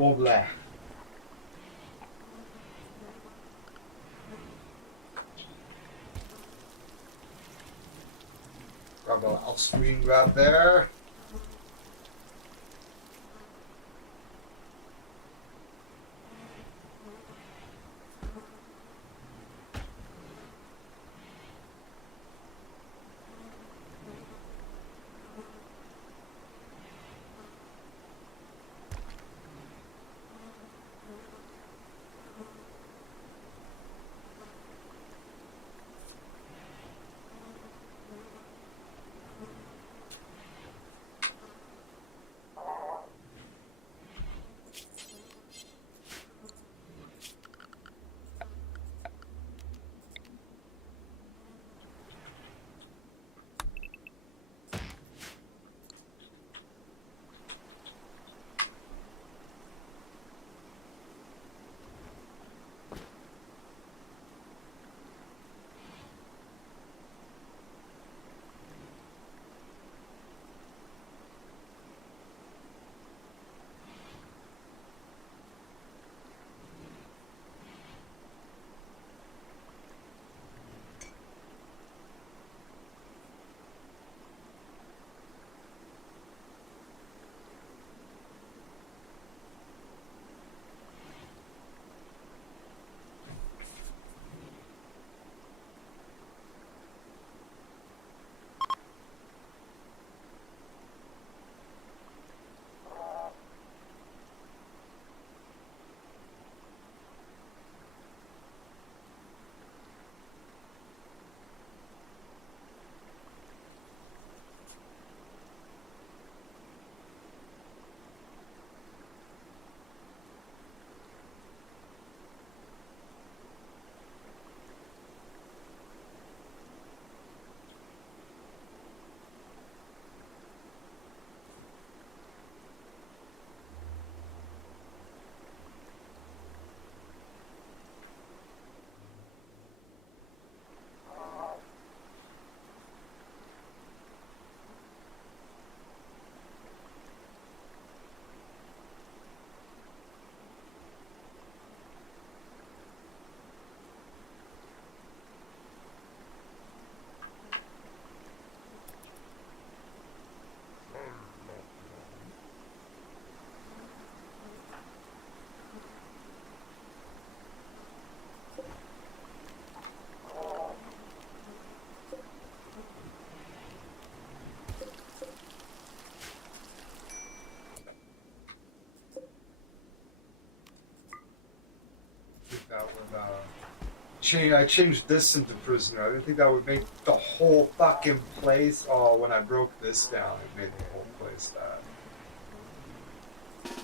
Wobbler. Grab a little screen grab there. That would change. I changed this into prisoner. I didn't think that would make the whole fucking place. Oh, when I broke this down, it made the whole place that.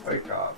Wake up.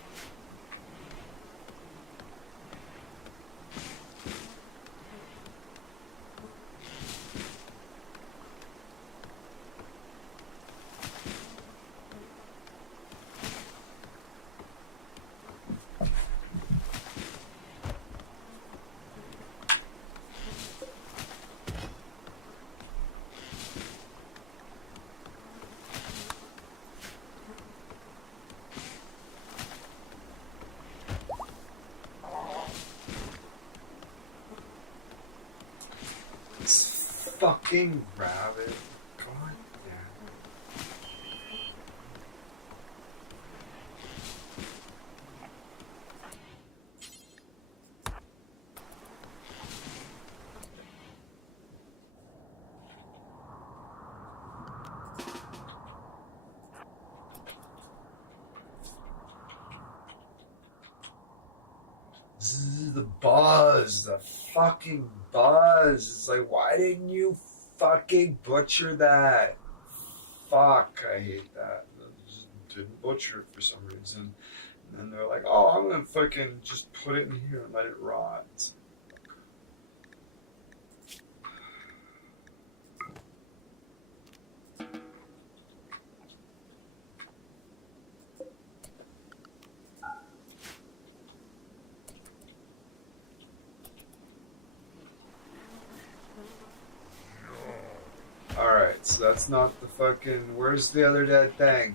Fucking rabbit. God damn. The buzz, the fucking buzz. It's like, why didn't you fucking butcher that? Fuck, I hate that. They just didn't butcher it for some reason. And then they're like, oh, I'm gonna fucking just put it in here and let it rot. It's alright, so that's not the fucking... Where's the other dead thing?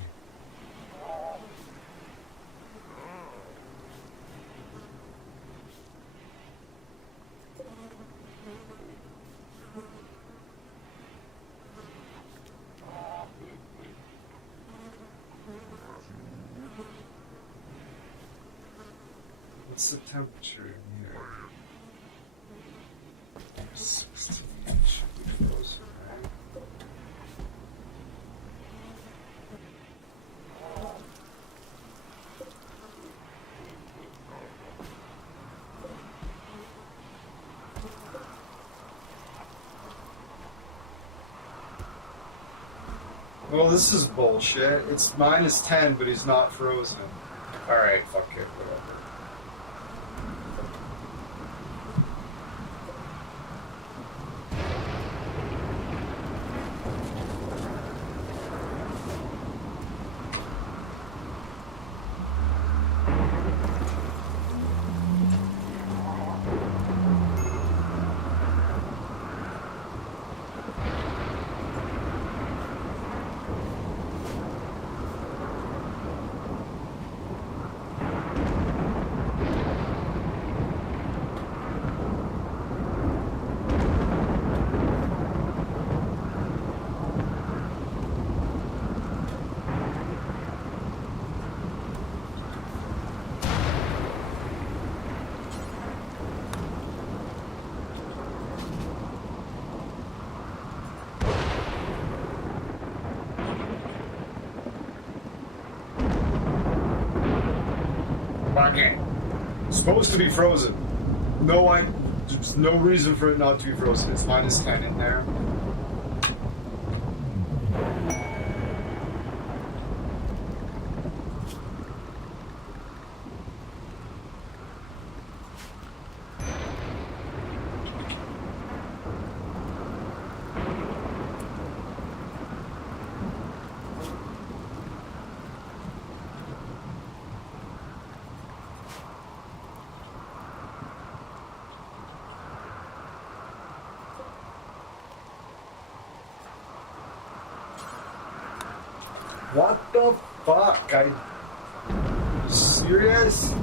What's the temperature in here? 16. Should be frozen, right? Well, this is bullshit. It's -10, but he's not frozen. Alright, fuck it, whatever. Okay. Supposed to be frozen. There's no reason for it not to be frozen. It's -10 in there. What the fuck? Serious?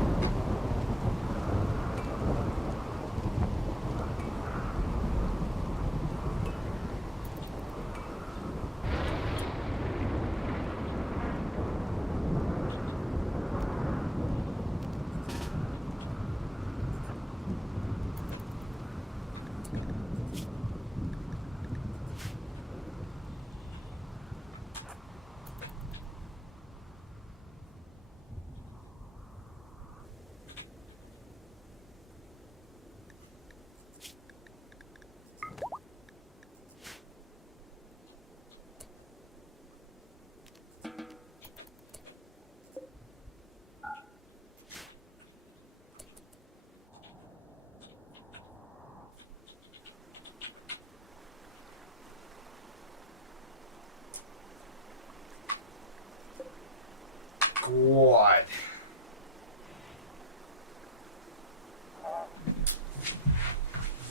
What?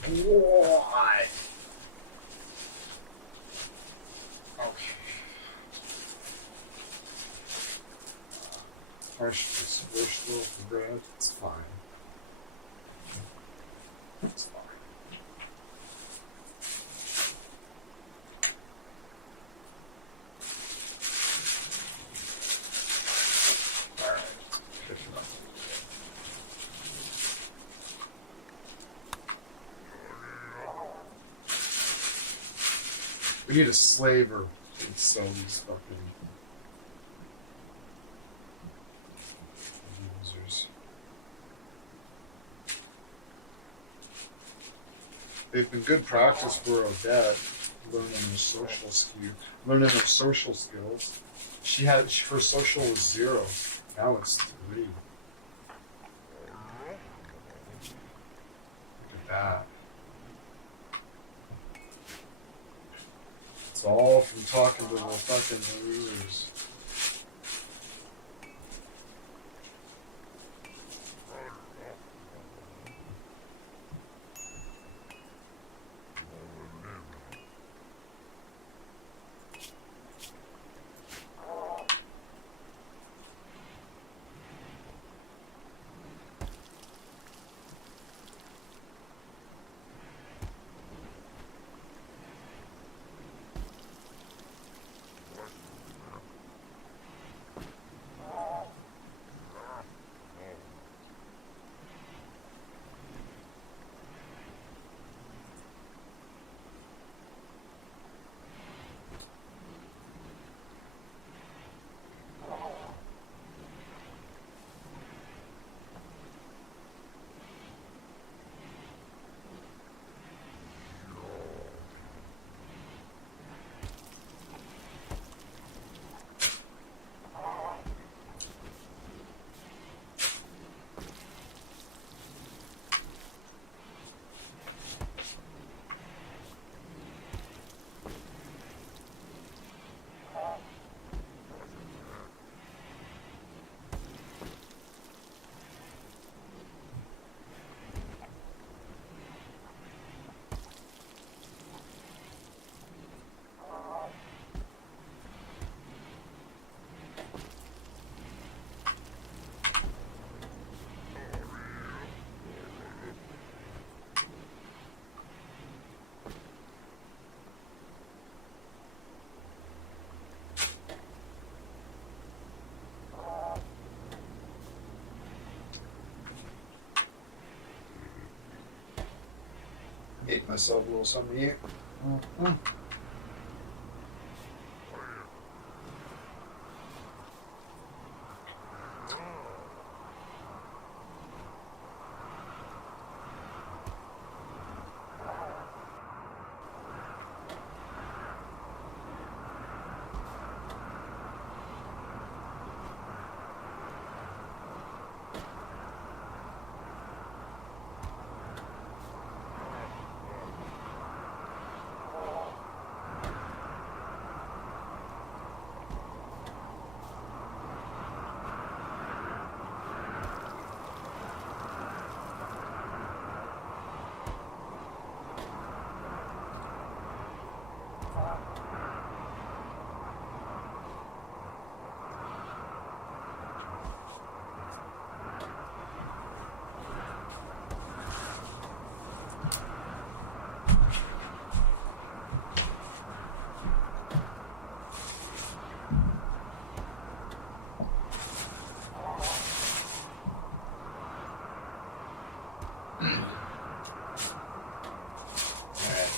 What? Okay. Fresh loaf of bread. It's fine. It's fine. We need a slaver to sell these fucking users. They've been good practice for Odette, learning their social skills. Her social was 0. Now it's 3. Look at that. It's all from talking to the fucking rulers. myself a little something to eat. Mm-hmm.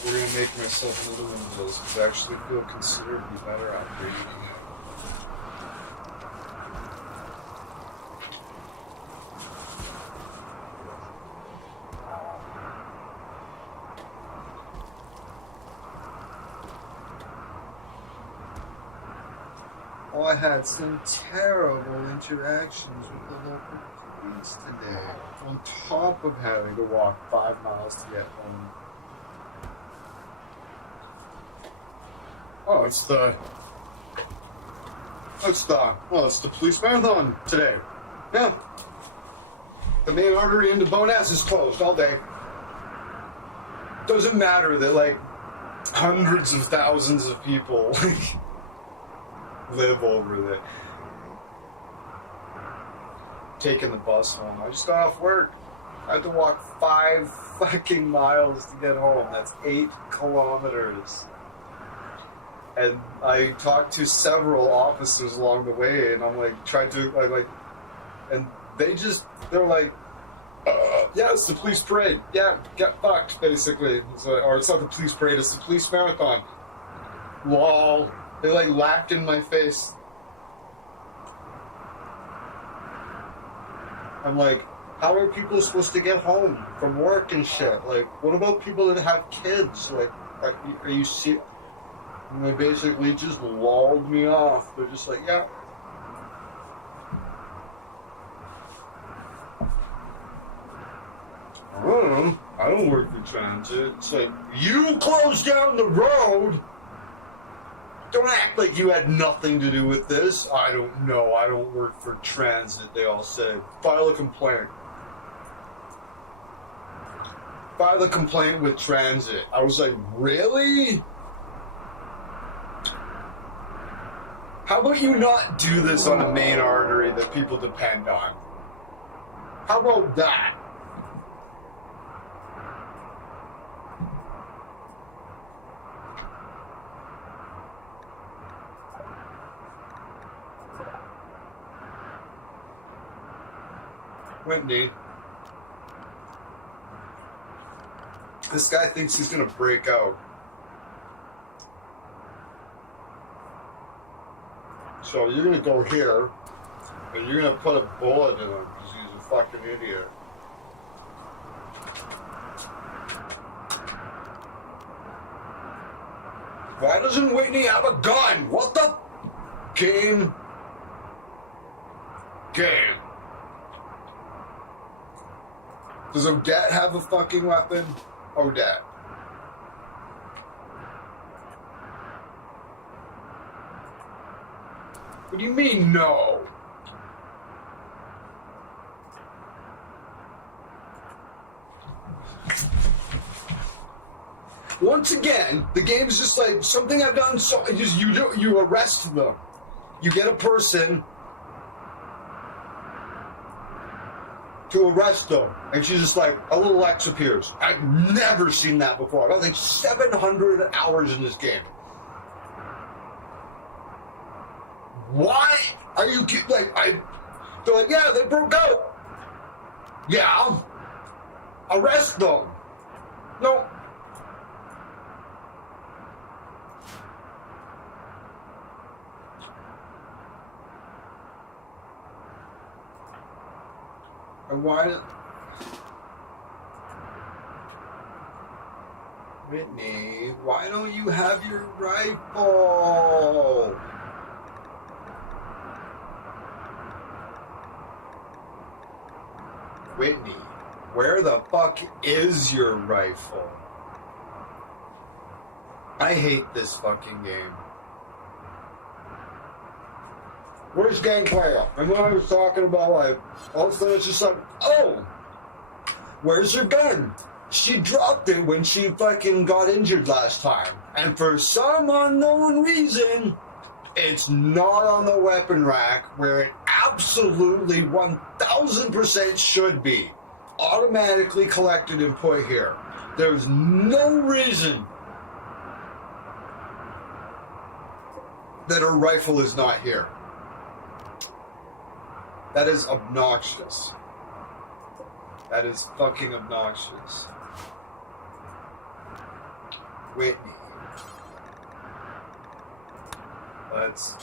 We're gonna make myself another one of those because I actually feel considerably better after eating it. Oh, I had some terrible interactions with the local police today. On top of having to walk 5 miles to get home. Oh, it's the police marathon today. Yeah. The main artery into Boneas is closed all day. Doesn't matter that, like, hundreds of thousands of people, like, live over there. Taking the bus home. I just got off work. I had to walk 5 fucking miles to get home. That's 8 kilometers. And I talked to several officers along the way, and I'm like, tried to, and they're like, yeah, it's the police parade. Yeah, get fucked, basically. Or it's not the police parade, it's the police marathon. Lol. They, like, laughed in my face. I'm like, how are people supposed to get home from work and shit? Like, what about people that have kids? Like, are you serious? And they basically just lulled me off. They're just like, yeah. I don't work for transit. It's like, you closed down the road. Don't act like you had nothing to do with this. I don't know. I don't work for transit, they all said. File a complaint. File a complaint with transit. I was like, really? How about you not do this on a main artery that people depend on? How about that? Whitney. This guy thinks he's gonna break out. So you're gonna go here, and you're gonna put a bullet in him because he's a fucking idiot. Why doesn't Whitney have a gun? What the? Game. Does Odette have a fucking weapon? Odette. What do you mean, no? Once again, the game is just like something I've done. So you arrest them. You get a person to arrest them, and she's just like, a little X appears. I've never seen that before. I got like 700 hours in this game. Why are you like? They're like, yeah, they broke out. Yeah, arrest them. No, And why? Whitney, why don't you have your rifle? Whitney, where the fuck is your rifle? I hate this fucking game. Where's gameplay? And when I was talking about, like, all of a sudden it's just like, oh, where's your gun? She dropped it when she fucking got injured last time. And for some unknown reason, it's not on the weapon rack where it absolutely 1000% should be. Automatically collected and put here. There's no reason that her rifle is not here. That is obnoxious. That is fucking obnoxious. Whitney. Let's...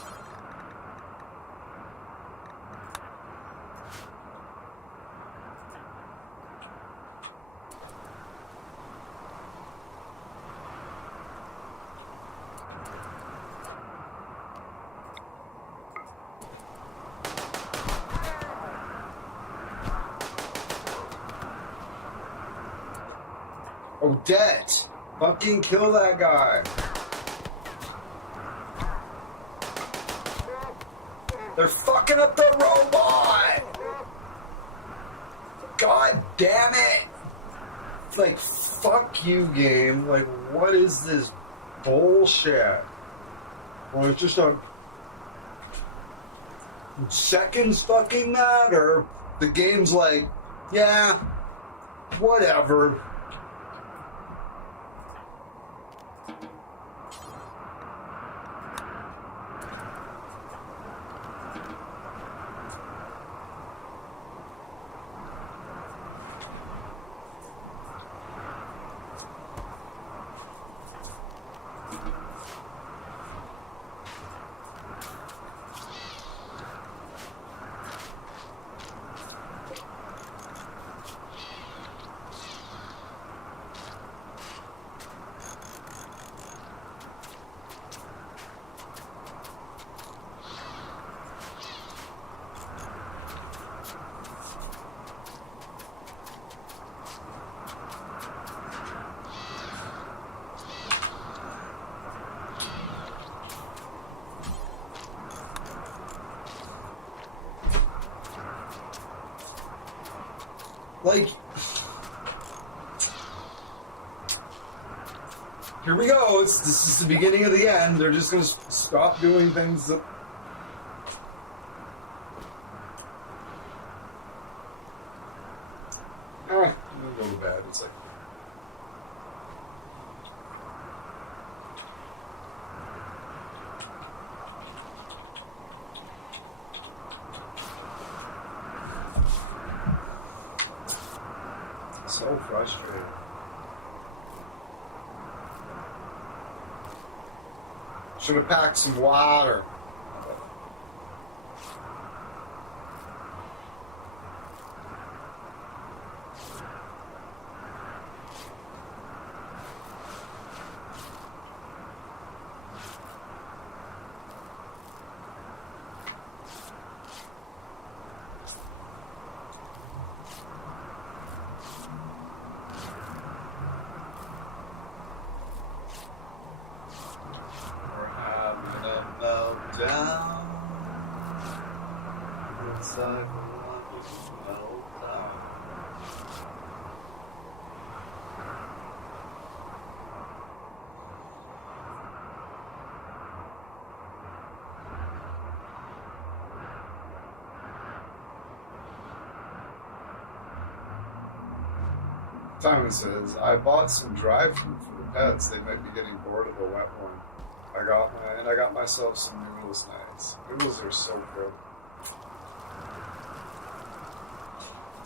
Odette! Fucking kill that guy! They're fucking up the robot! God damn it! Like, fuck you, game. Like, what is this bullshit? Well, it's just a... Seconds fucking matter. The game's like, yeah, whatever. Like, here we go. This is the beginning of the end. They're just going to stop doing things that... I'm going to go to bed. It's like... So frustrating. Should have packed some water. Down inside the meltdown. Simon says, I bought some dry food for the pets. They might be getting bored of the wet one. I got myself some noodles nights. Noodles are so good.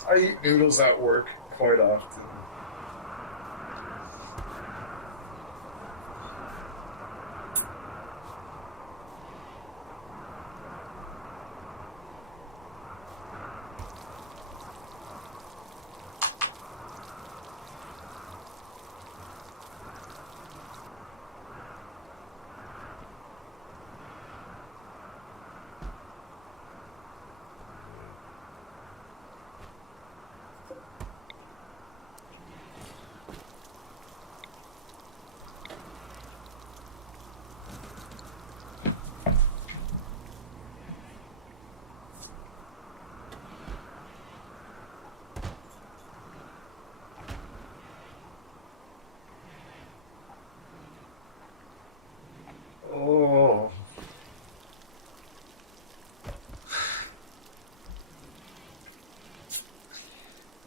I eat noodles at work quite often.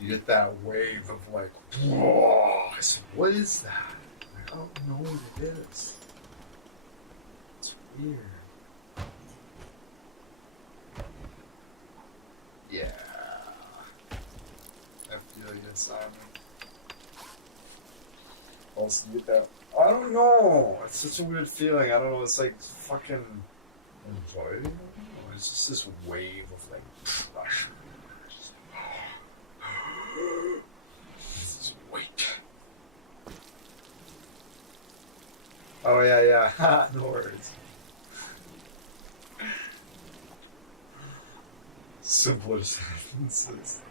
You get that wave of like, whoa! I said, what is that? I don't know what it is. It's weird. Yeah. FDL assignment. Also, you get that. I don't know. It's such a weird feeling. I don't know. It's like fucking anxiety. I don't know. It's just this wave of like pressure. Just wait. Oh yeah, yeah. No worries. Simpler sentences.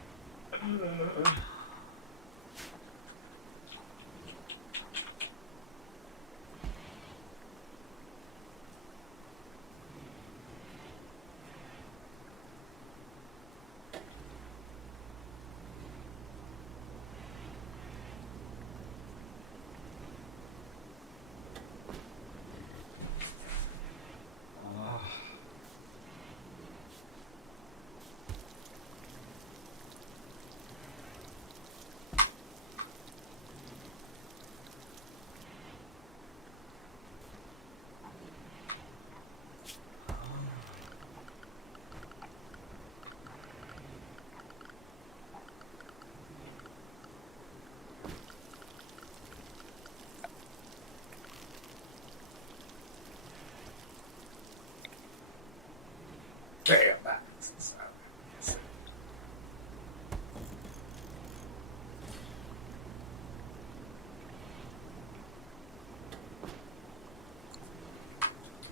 Damn, that's insane.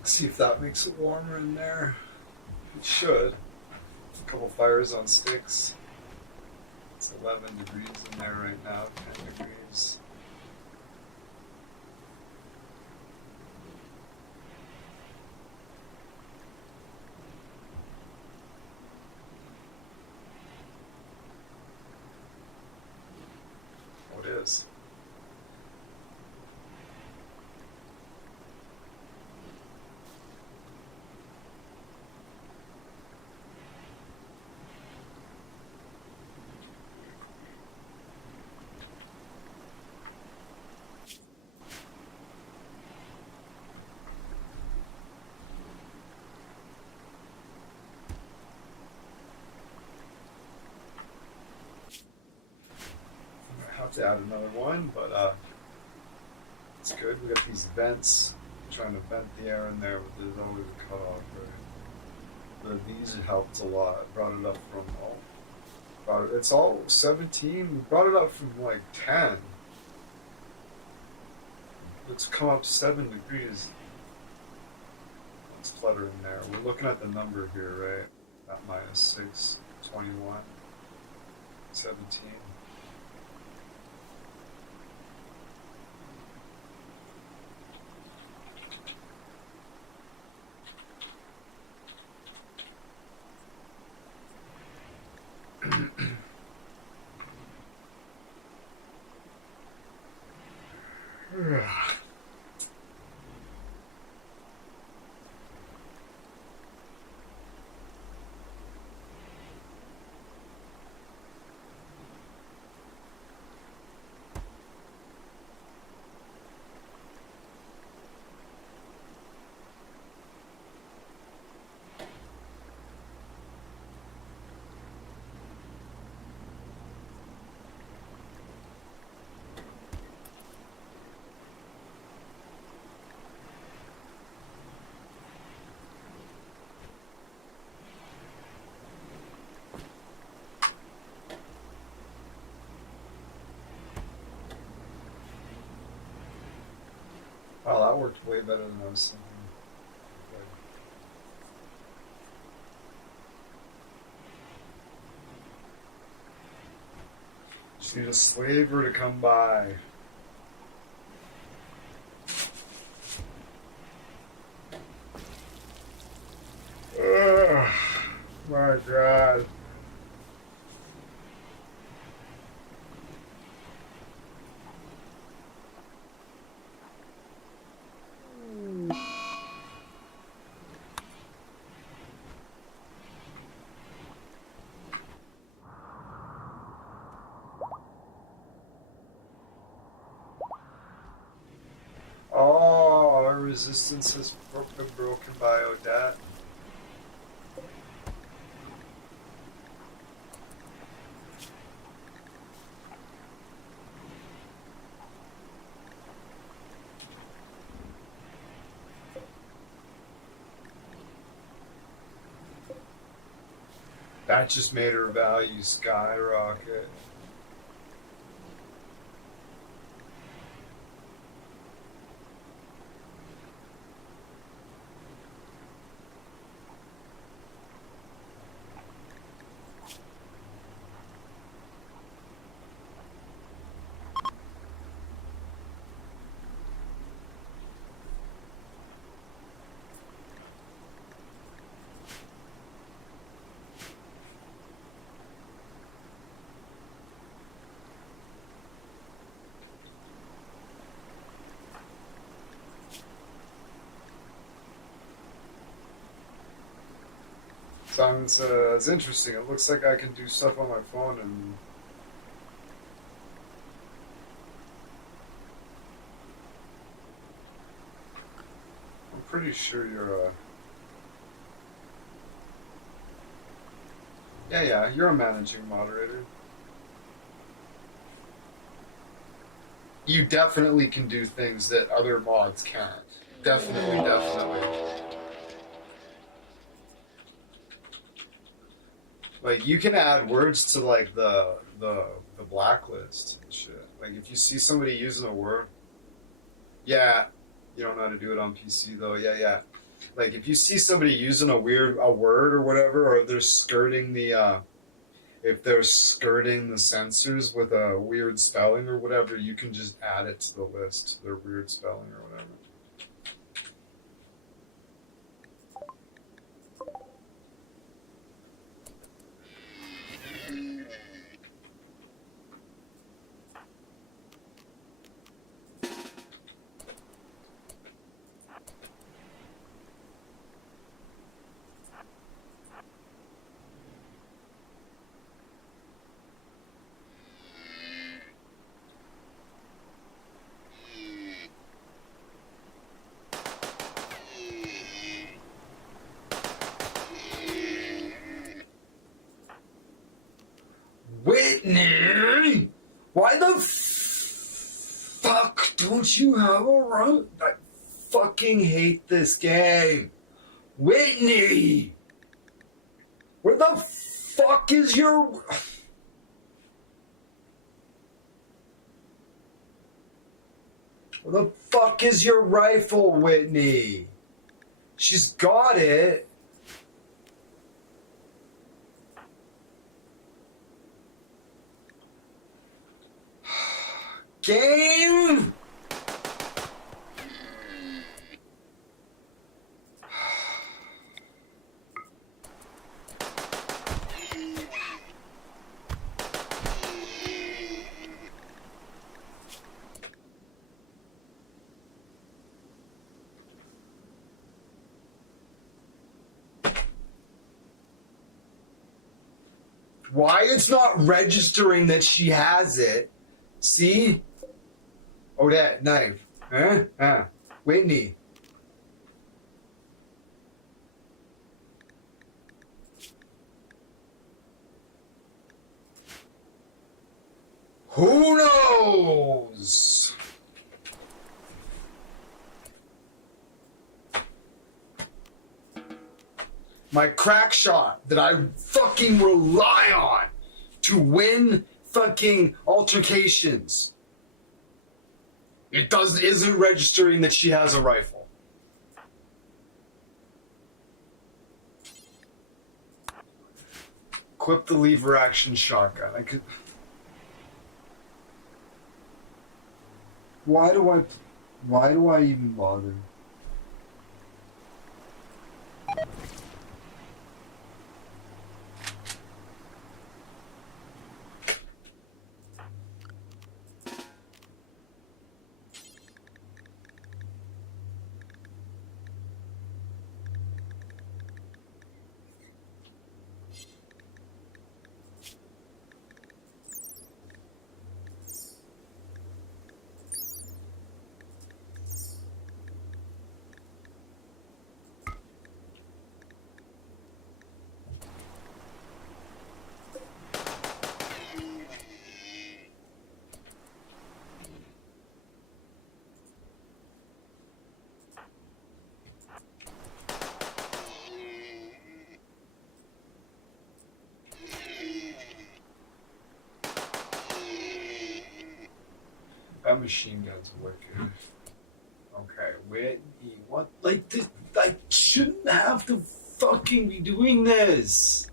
See if that makes it warmer in there. It should. A couple fires on sticks. It's 11 degrees in there right now, 10 degrees. Oh, it is. I have to add another one, but it's good. We got these vents. I'm trying to vent the air in there, but there's always a cutoff, right? But these helped a lot. Brought it up from it's all 17. We brought it up from like 10. Let's come up 7 degrees. Let's clutter in there. We're looking at the number here, right? At -6, 21, 17. Wow, that worked way better than I was thinking. Okay. Just need a slaver to come by. Ugh, my God. resistance has been broken by Odette. That just made her value skyrocket. Sounds it's interesting. It looks like I can do stuff on my phone, and I'm pretty sure you're yeah, you're a managing moderator. You definitely can do things that other mods can't. Definitely, definitely. Like, you can add words to, like, the blacklist and shit. Like, if you see somebody using a word... Yeah, you don't know how to do it on PC, though. Yeah. Like, if you see somebody using a word or whatever, or they're skirting the, if they're skirting the censors with a weird spelling or whatever, you can just add it to the list, their weird spelling or whatever. Whitney! Why the fuck don't you have a run? I fucking hate this game. Whitney! Where the fuck is your... Where the fuck is your rifle, Whitney? She's got it. Game? Why it's not registering that she has it? See? Oh, that knife. Huh? Whitney. Who knows? My crack shot that I fucking rely on to win fucking altercations. It isn't registering that she has a rifle. Equip the lever action shotgun. I could. Why do I even bother? That machine gun's wicked. Okay, Whitney, what? Like, this, I shouldn't have to fucking be doing this.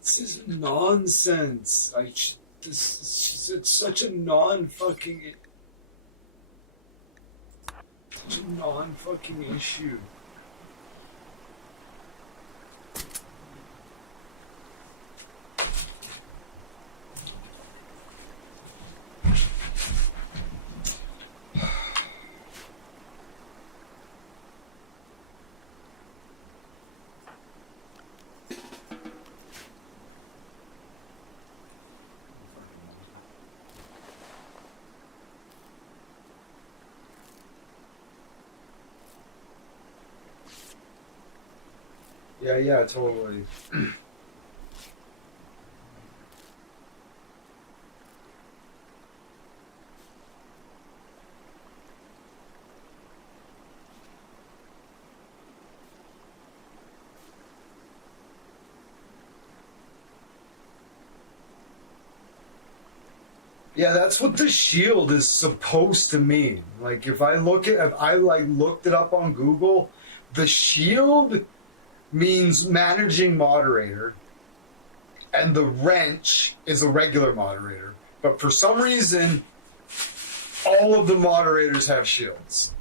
This is nonsense. It's such a non-fucking issue. Yeah, totally. Yeah, that's what the shield is supposed to mean. Like, if I looked it up on Google, the shield means managing moderator, and the wrench is a regular moderator. But for some reason, all of the moderators have shields.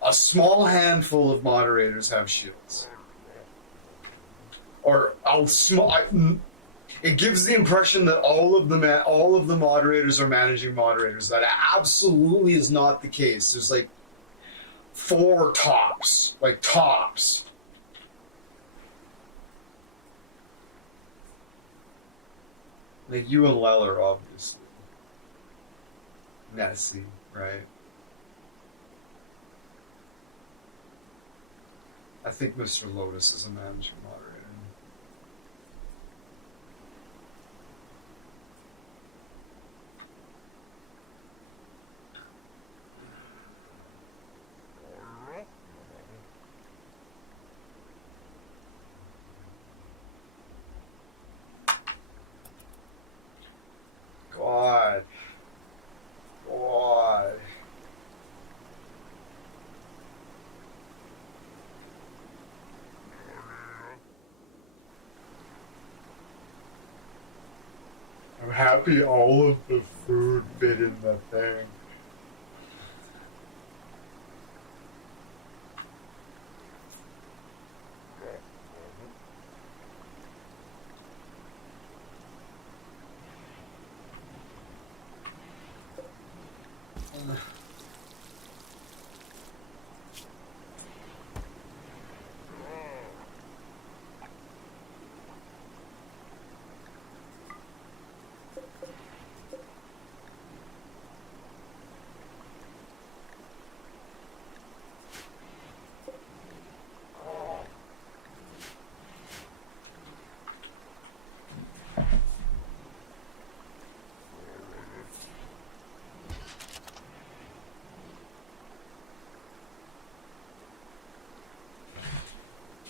A small handful of moderators have shields. Or it gives the impression that all of the moderators are managing moderators. That absolutely is not the case. There's like 4 tops, like tops. Like you and Leller, obviously. Nessie, right? I think Mr. Lotus is a managing moderator. God. I'm happy all of the food fit in the thing.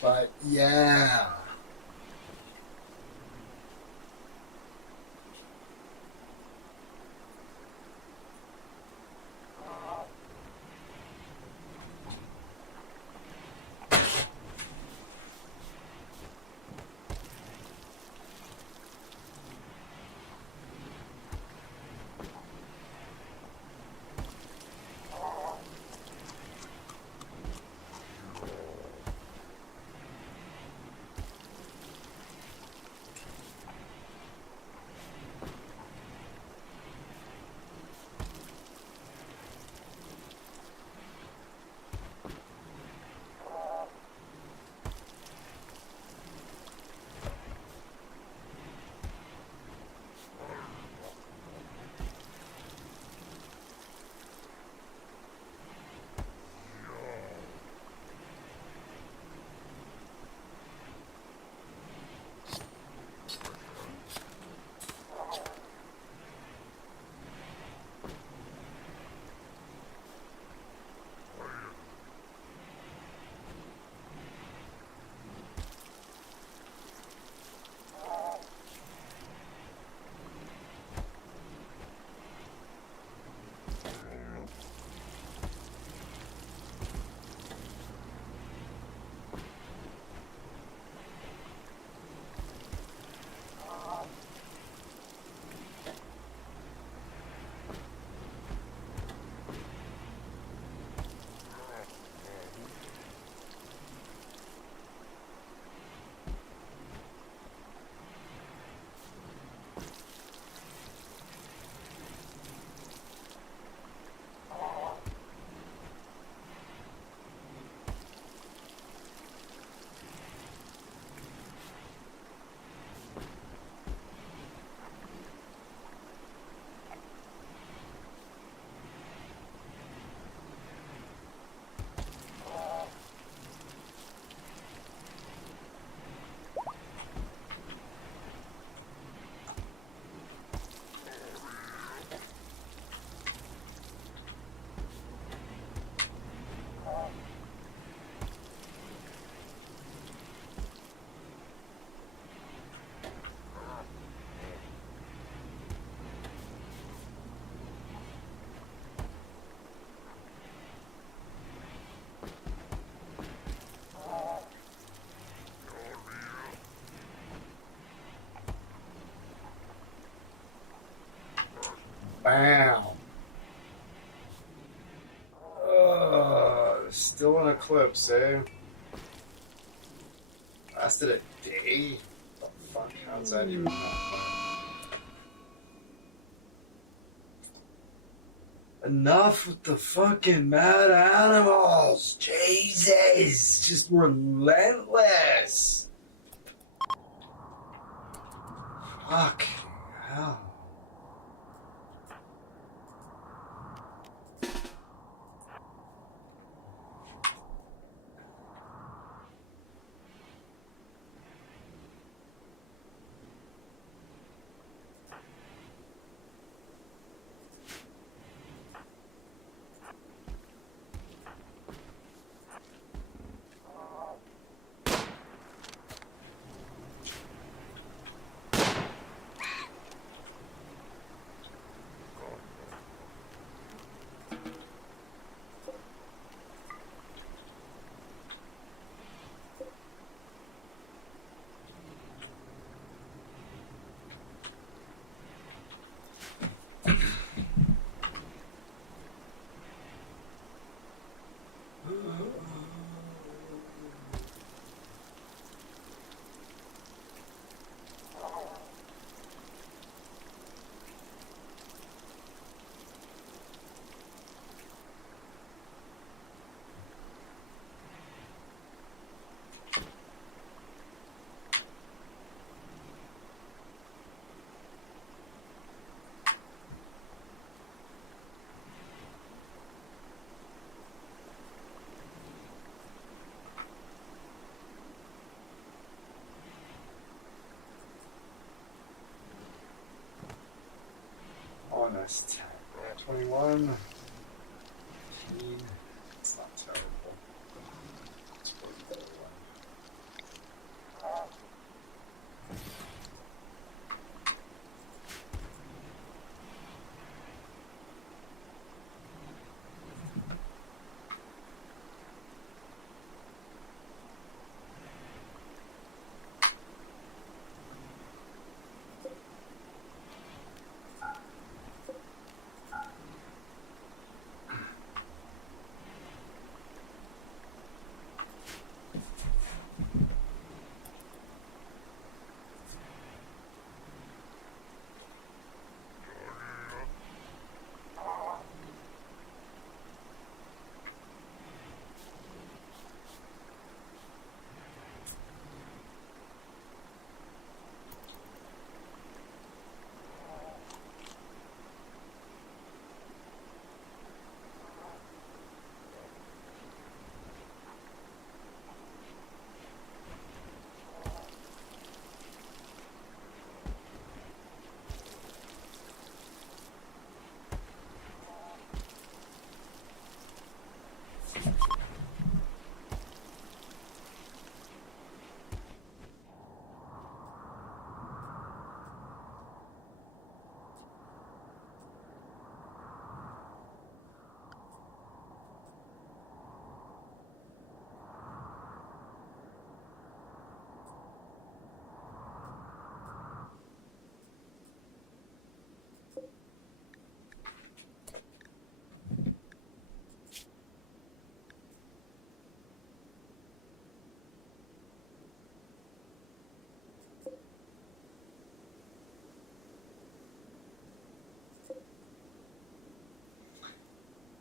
But yeah. Still an eclipse, eh? Lasted a day? What the fuck? How's that even happen? Enough with the fucking mad animals! Jesus! Just relentless! Fuck hell. Oh, nice 10. 21. 15. It's not terrible. It's pretty good.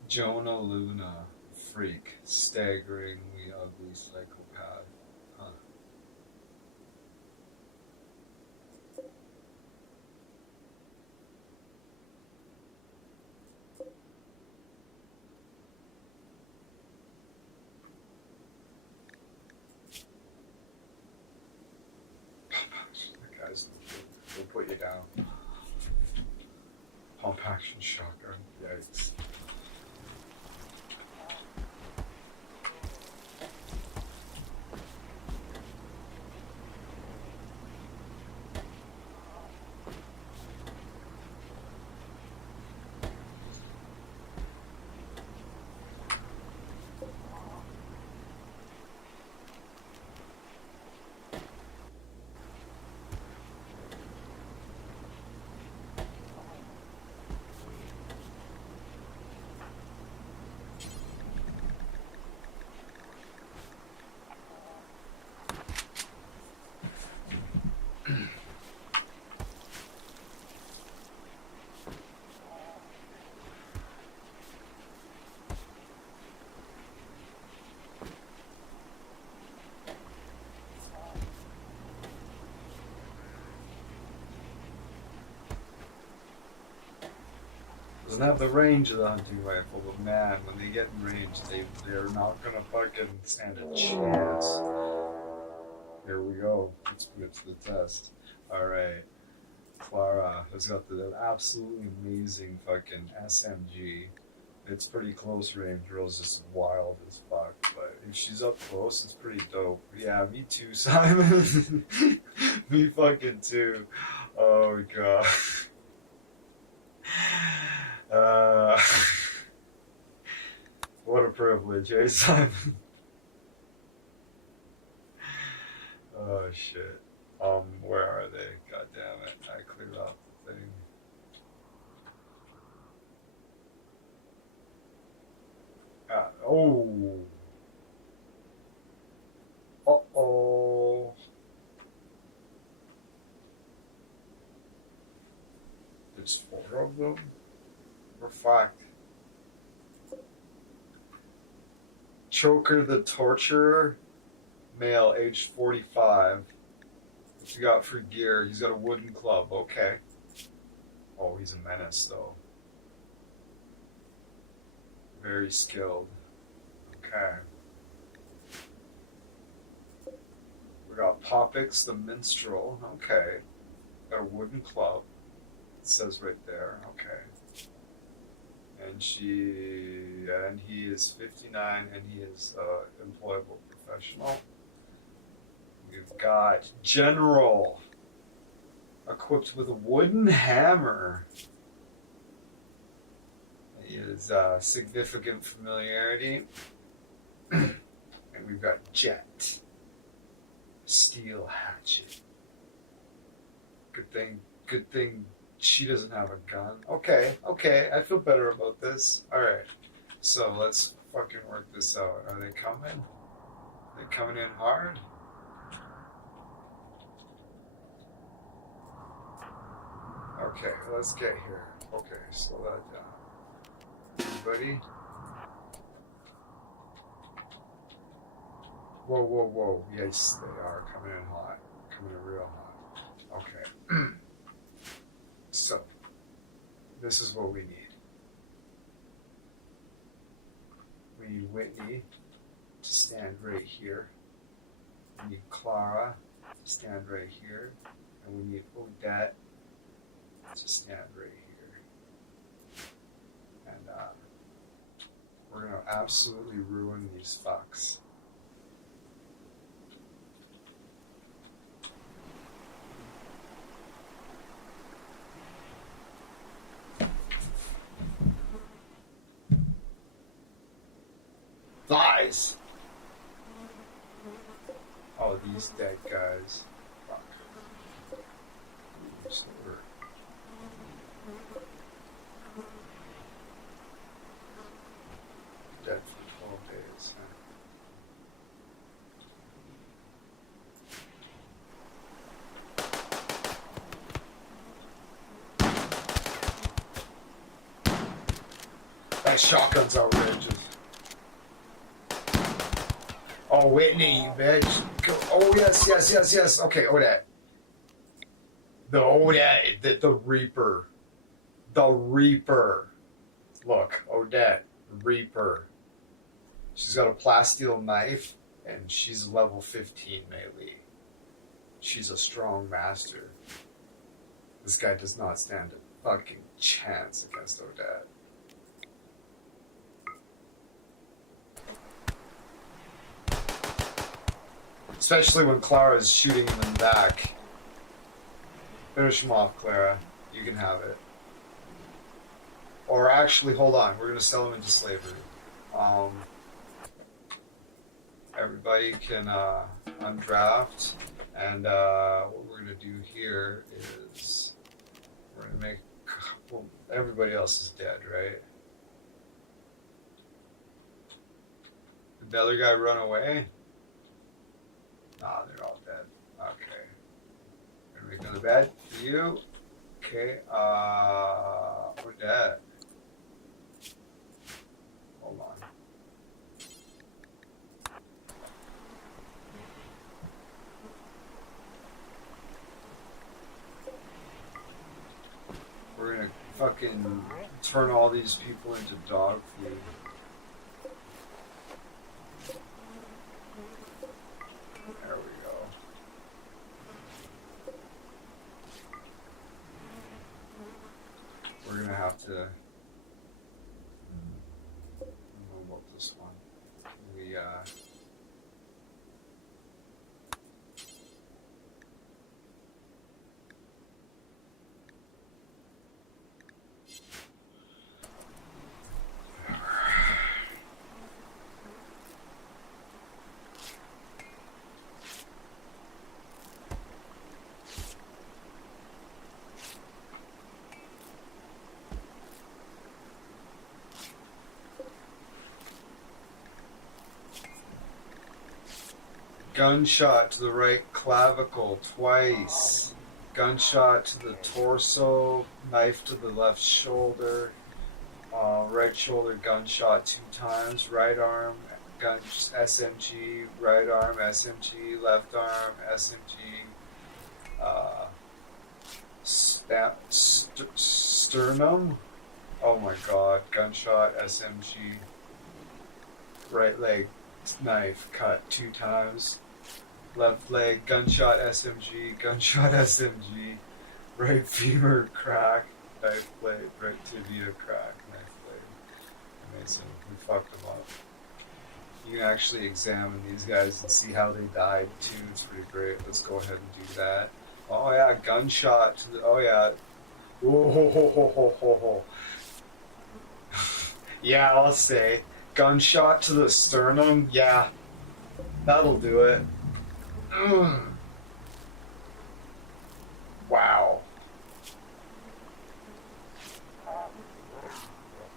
Jonah Luna, freak, staggeringly ugly psychopath. Huh. That guy's will put you down. Pump action shotgun. Yikes. Doesn't have the range of the hunting rifle, but man, when they get in range, they're not gonna fucking stand a chance. Here we go. Let's put it to the test. Alright. Clara has got the absolutely amazing fucking SMG. It's pretty close range. Rose is wild as fuck, but if she's up close, it's pretty dope. Yeah, me too, Simon. Me fucking too. Oh god. What a privilege, eh, Simon? Oh shit. Where are they? God damn it. I cleared out the thing. Oh. Uh-oh. There's 4 of them? For fact. Choker the Torturer, male, aged 45. What you got for gear? He's got a wooden club. Okay. Oh, he's a menace, though. Very skilled. Okay. We got Popix the Minstrel. Okay. Got a wooden club. It says right there. Okay. And he is 59, and he is employable professional. We've got General, equipped with a wooden hammer. He is significant familiarity. And we've got Jet, steel hatchet. Good thing she doesn't have a gun. Okay, I feel better about this. Alright, so let's fucking work this out. Are they coming? Are they coming in hard? Okay, let's get here. Okay, slow that down. Everybody? Whoa. Yes, they are coming in hot. Coming in real hot. Okay. So, this is what we need. We need Whitney to stand right here. We need Clara to stand right here. And we need Odette to stand right here. And we're going to absolutely ruin these fucks. Thighs! Oh, these dead guys. Fuck. Slower. Dead for 12 days. That shotgun's outrageous. Oh, Whitney, you bitch. Go. Oh, yes. Okay, Odette. The Odette, the Reaper. The Reaper. Look, Odette, the Reaper. She's got a plasteel knife, and she's level 15 melee. She's a strong master. This guy does not stand a fucking chance against Odette. Especially when Clara's shooting him in the back. Finish him off, Clara. You can have it. Or actually, hold on. We're going to sell him into slavery. Everybody can undraft. And what we're going to do here is we're going to make... Well, everybody else is dead, right? Did the other guy run away? Nah, they're all dead. Okay. Gonna make another bed for you. Okay, we're dead. Hold on. We're gonna fucking turn all these people into dog food. There we go. We're gonna have to. I don't know about this one. We gunshot to the right clavicle twice. Gunshot to the torso. Knife to the left shoulder. Right shoulder gunshot 2 times. Right arm gun SMG. Right arm SMG. Left arm SMG. Sternum. Oh my god. Gunshot SMG. Right leg knife cut 2 times. Left leg gunshot SMG, gunshot SMG, right femur crack, knife blade, right tibia crack, knife blade. Amazing. We fucked them up. You can actually examine these guys and see how they died too. It's pretty great. Let's go ahead and do that. Oh yeah, gunshot to the. Oh yeah. Whoa, ho, ho, ho, ho, ho, ho. Yeah, I'll say. Gunshot to the sternum, yeah, that'll do it. Wow.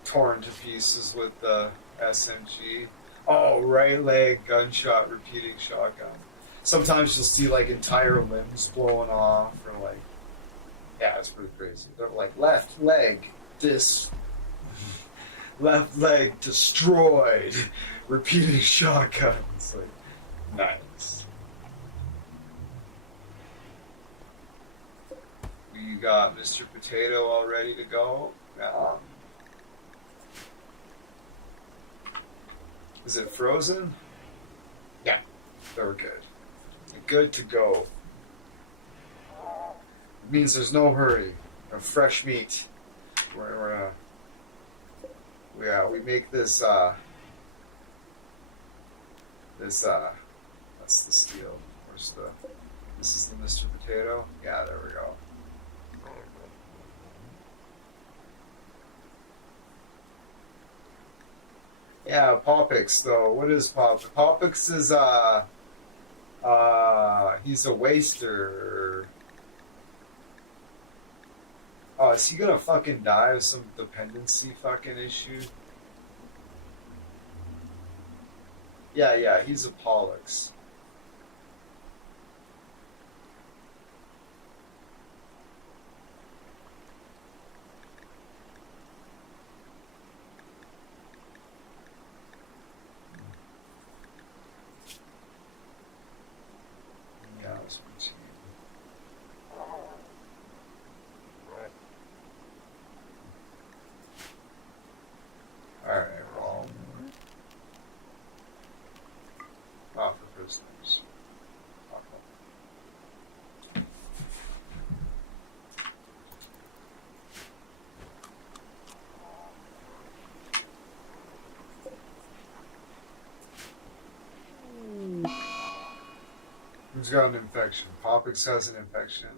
Torn to pieces with the SMG. Oh, right leg gunshot, repeating shotgun. Sometimes you'll see like entire limbs blowing off, or like, yeah, it's pretty crazy. They're like left leg, left leg destroyed. Repeating shotguns. Like, nice. We got Mr. Potato all ready to go. Is it frozen? Yeah. They're good. Good to go. It means there's no hurry. A fresh meat. We make this, that's the steel. Where's this is the Mr. Potato? Yeah, there we go. Yeah, Popix though. What is Popix? Popix is, he's a waster. Oh, is he gonna fucking die of some dependency fucking issue? Yeah, he's a Pollux. Yeah, that's routine. Alright, well. Not for prisoners. Who's got an infection? Popix has an infection.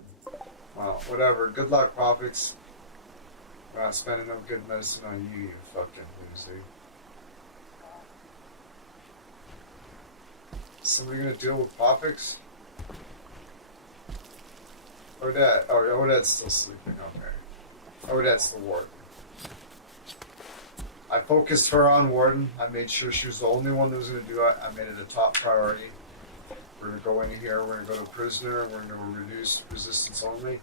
Well, whatever. Good luck, Popix. We're not spending no good medicine on you, you fucking loser. Is somebody gonna deal with Popix? Odette. Oh, Odette's still sleeping. Okay. Odette's the warden. I focused her on warden. I made sure she was the only one that was gonna do it. I made it a top priority. We're gonna go in here. We're gonna go to prisoner. We're gonna reduce resistance only.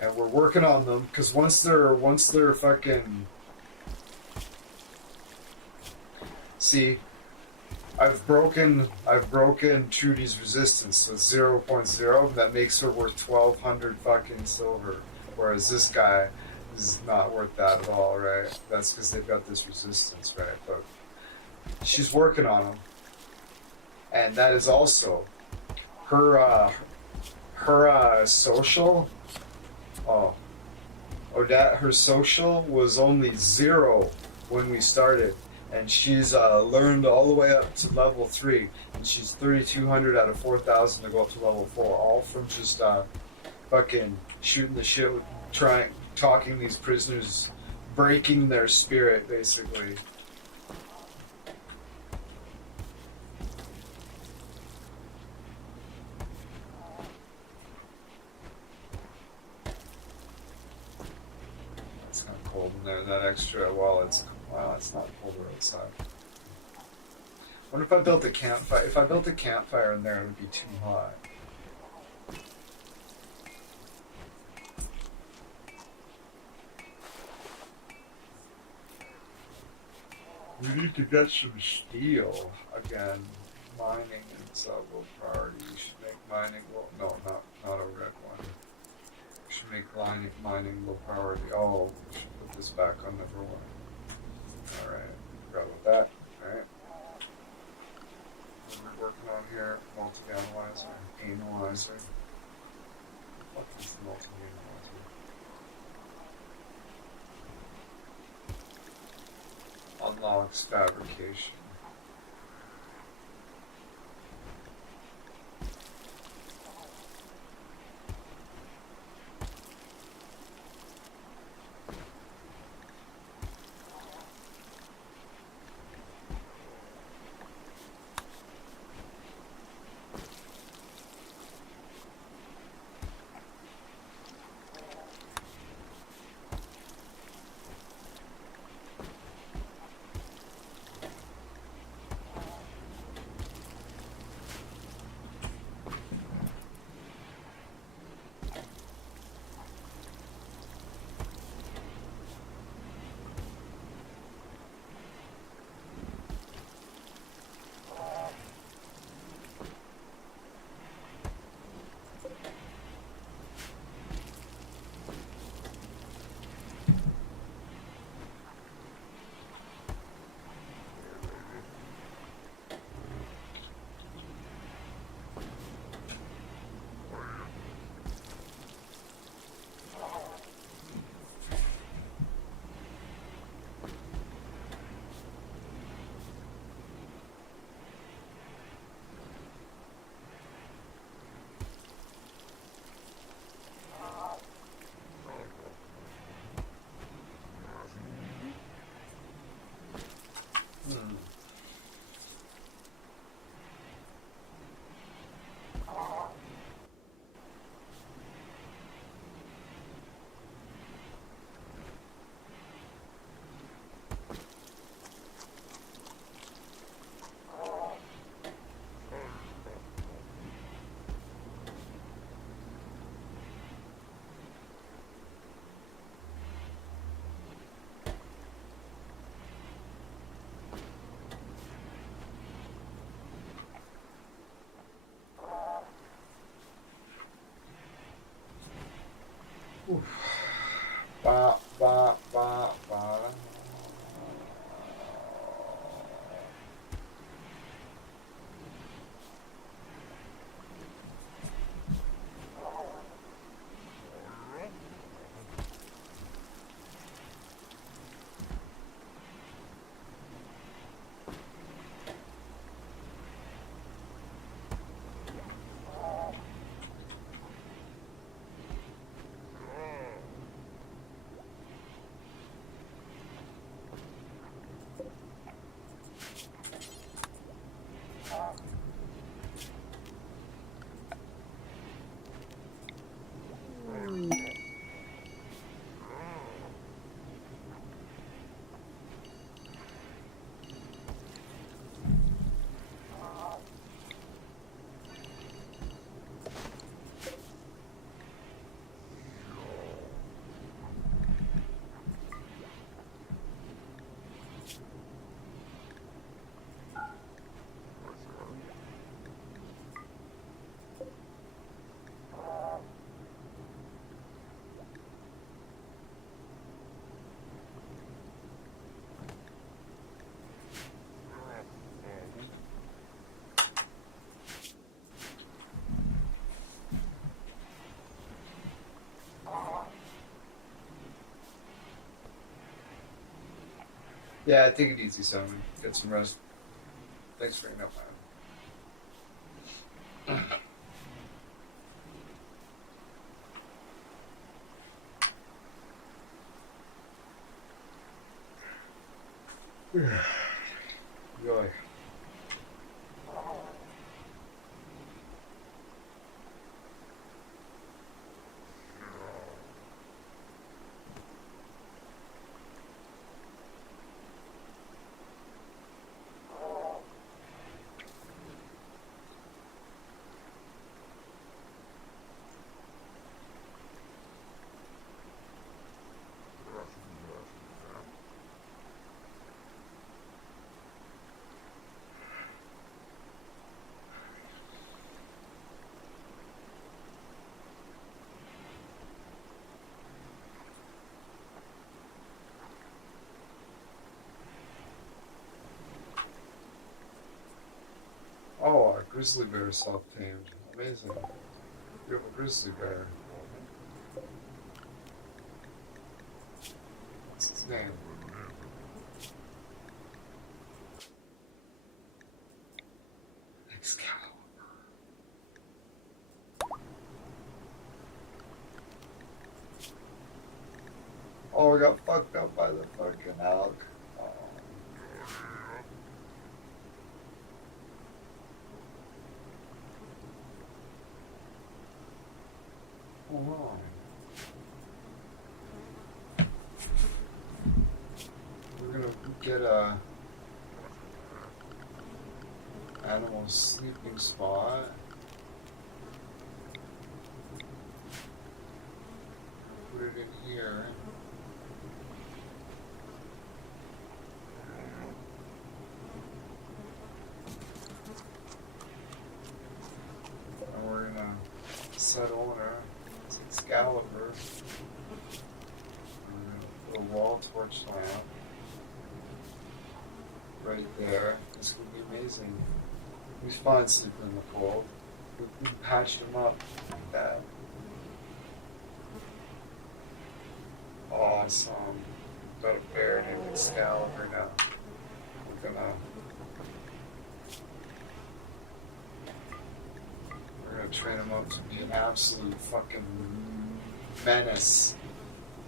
And we're working on them because once they're fucking. See, I've broken Trudy's resistance, so it's 0.0. That makes her worth 1,200 fucking silver. Whereas this guy, is not worth that at all, right? That's because they've got this resistance, right? But she's working on them, and that is also her social. Oh, Odette, her social was only 0 when we started, and she's learned all the way up to level 3, and she's 3,200 out of 4,000 to go up to level 4, all from just fucking shooting the shit with talking these prisoners, breaking their spirit, basically. It's kind of cold in there. That extra, it's not colder outside. What if I built a campfire? If I built a campfire in there, it would be too hot. We need to get some steel again. Mining is a low priority. We should make mining not a red one. We should make mining low priority. Oh, we should put this back on number 1. Alright, forgot about that. Alright. What are we working on here? Multi-analyzer. Analyzer. What is the multi-analyzer? Unlocks fabrication. Oof. Ba, ba, ba, ba. Yeah, take it easy, son. Get some rest. Thanks for hanging out, man. Enjoy. Oh, our grizzly bear self-tamed. Amazing. You have a grizzly bear. What's his name? Excalibur. Oh, we got fucked up by the fucking elk. Oh. Hold on. We're gonna get a animal sleeping spot. Put it in here. And we're gonna set owner. It's Excalibur. We're gonna put a wall torch lamp right there. It's gonna be amazing. He's fine sleeping in the cold. We patched him up like that. Awesome. Got a bear named Excalibur now. We're gonna train him up to be an absolute fucking menace.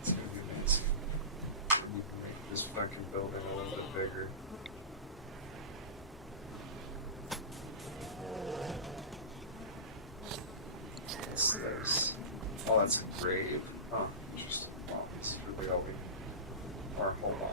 It's gonna be amazing. We can make this fucking building a little bit bigger. What's this? Oh, that's a grave. Huh, interesting. Well, this is really all we need. Or, hold on.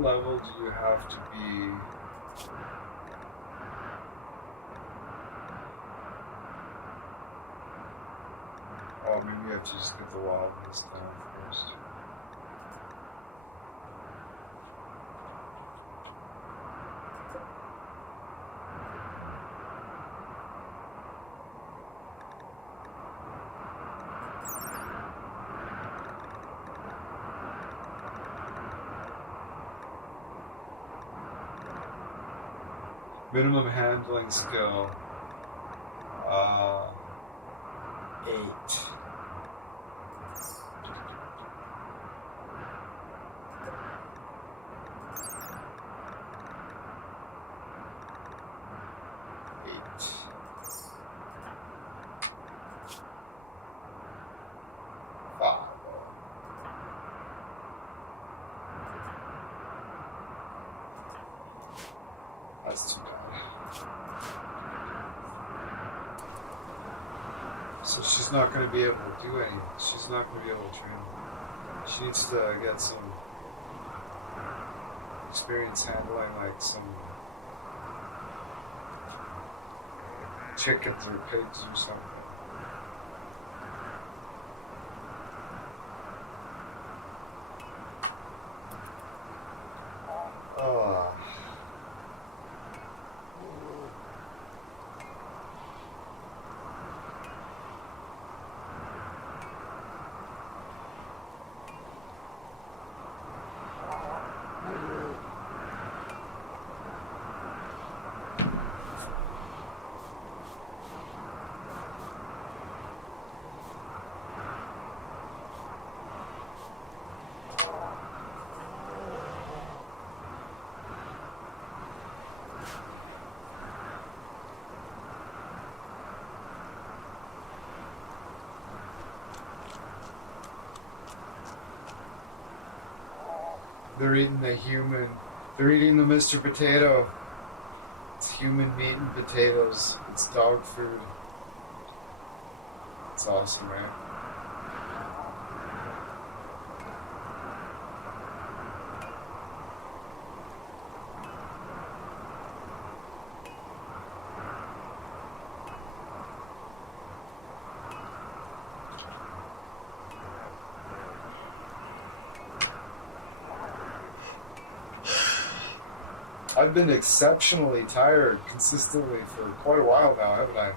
What level do you have to be? Oh, maybe you have to just get the wildness down first. Minimum handling skill. 8. That's too bad. So she's not going to be able to do anything. She's not going to be able to train. She needs to get some experience handling like some chickens or pigs or something. Oh. They're eating the human. They're eating the Mr. Potato. It's human meat and potatoes. It's dog food. It's awesome, right? I've been exceptionally tired consistently for quite a while now, haven't I?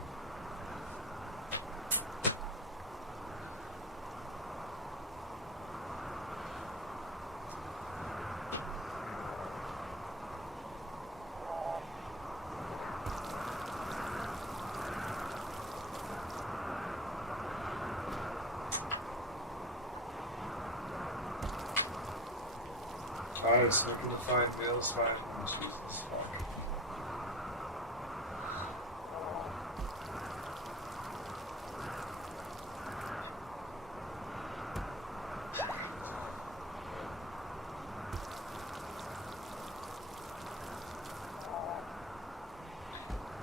Nice, looking to find meals, find Jesus, fuck.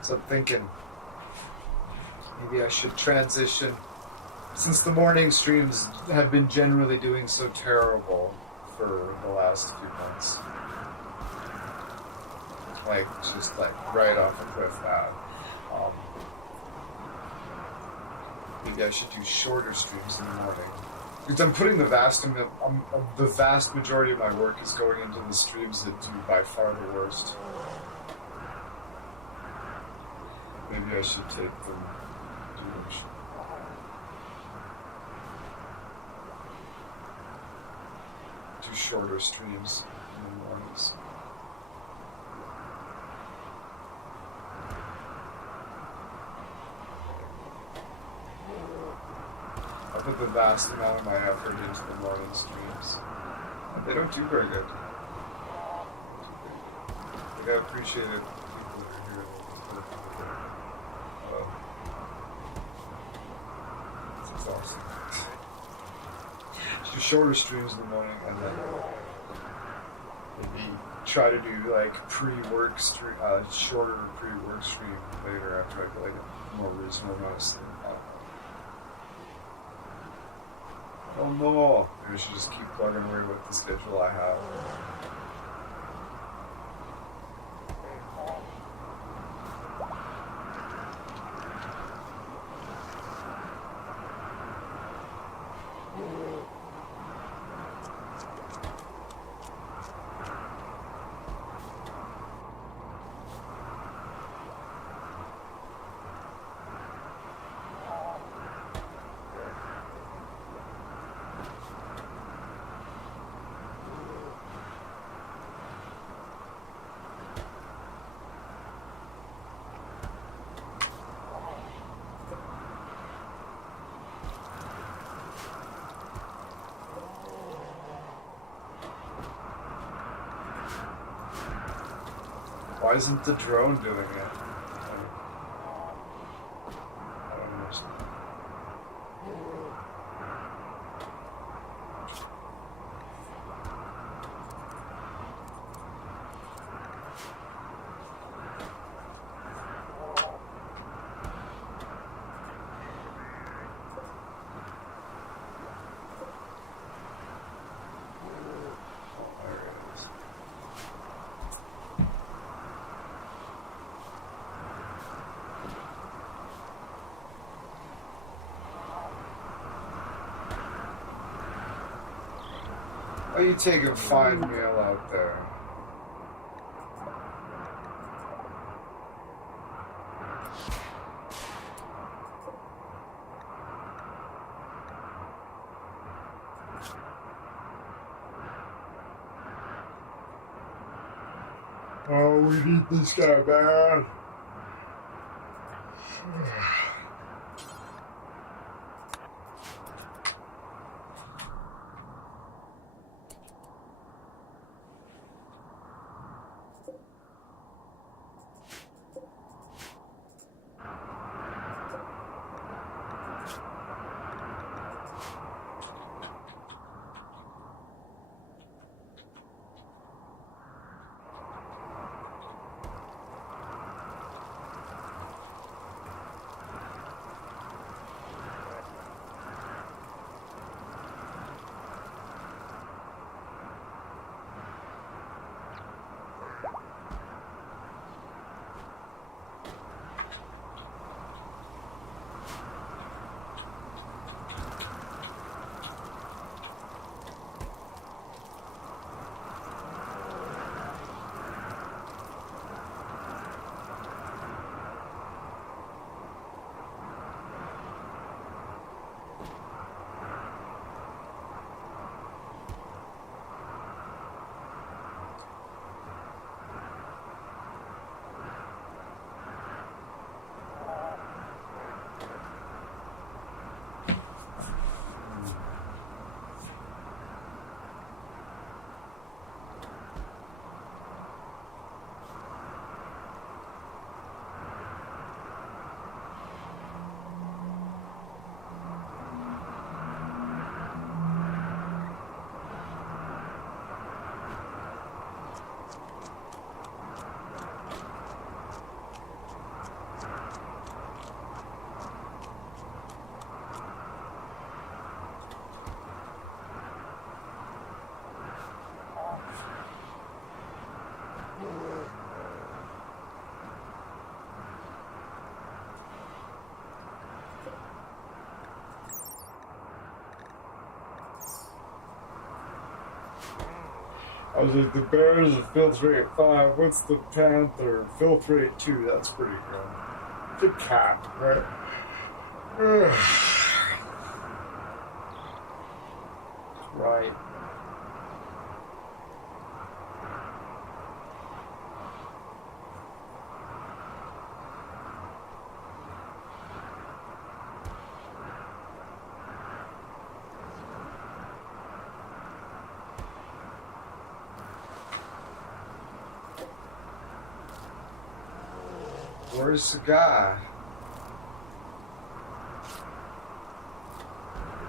So I'm thinking maybe I should transition, since the morning streams have been generally doing so terrible for the last few months. Like, just like right off a cliff now. Maybe I should do shorter streams in the morning. Because I'm putting the vast majority of my work is going into the streams that do by far the worst. Maybe I should take them, do them do shorter streams in the mornings. I put the vast amount of my effort into the morning streams. But they don't do very good. Like, I appreciate it. People that are here. It's exhausting. Do shorter streams in the morning, and then maybe try to do like pre-work stream, shorter pre-work stream later after I get like a more reasonable amount of sleep. Oh no! Maybe I should just keep plugging away with the schedule I have. Why isn't the drone doing it? I don't understand. Why are you taking fine meal out there? Oh, we need this guy bad. I was like, the Bears are filtrate 5. What's the Panther? Filtrate 2. That's pretty good. The cat, right? Right. Where's the guy?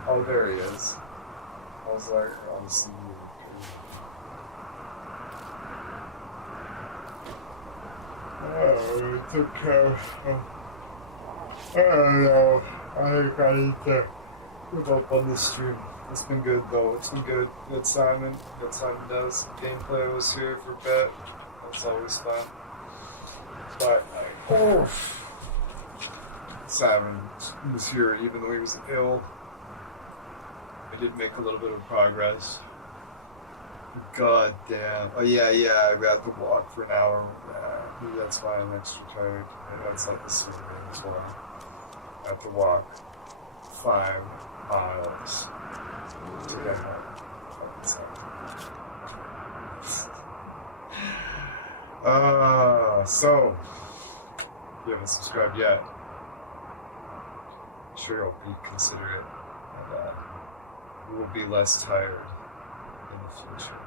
Oh, there he is. I was like, I'll see you. Oh, it took care of. I don't know. I think I need to give up on this stream. It's been good though. It's been good. Good Simon. Good Simon does. Gameplay was here for a bit. That's always fun. But Simon was here even though he was ill. I did make a little bit of progress. God damn. Oh yeah, I had to walk for an hour. Maybe that's why I'm extra tired. Maybe that's like the survey as well. I have to walk 5 miles to get home. So if you haven't subscribed yet, I'm sure you'll be considerate of that. You will be less tired in the future.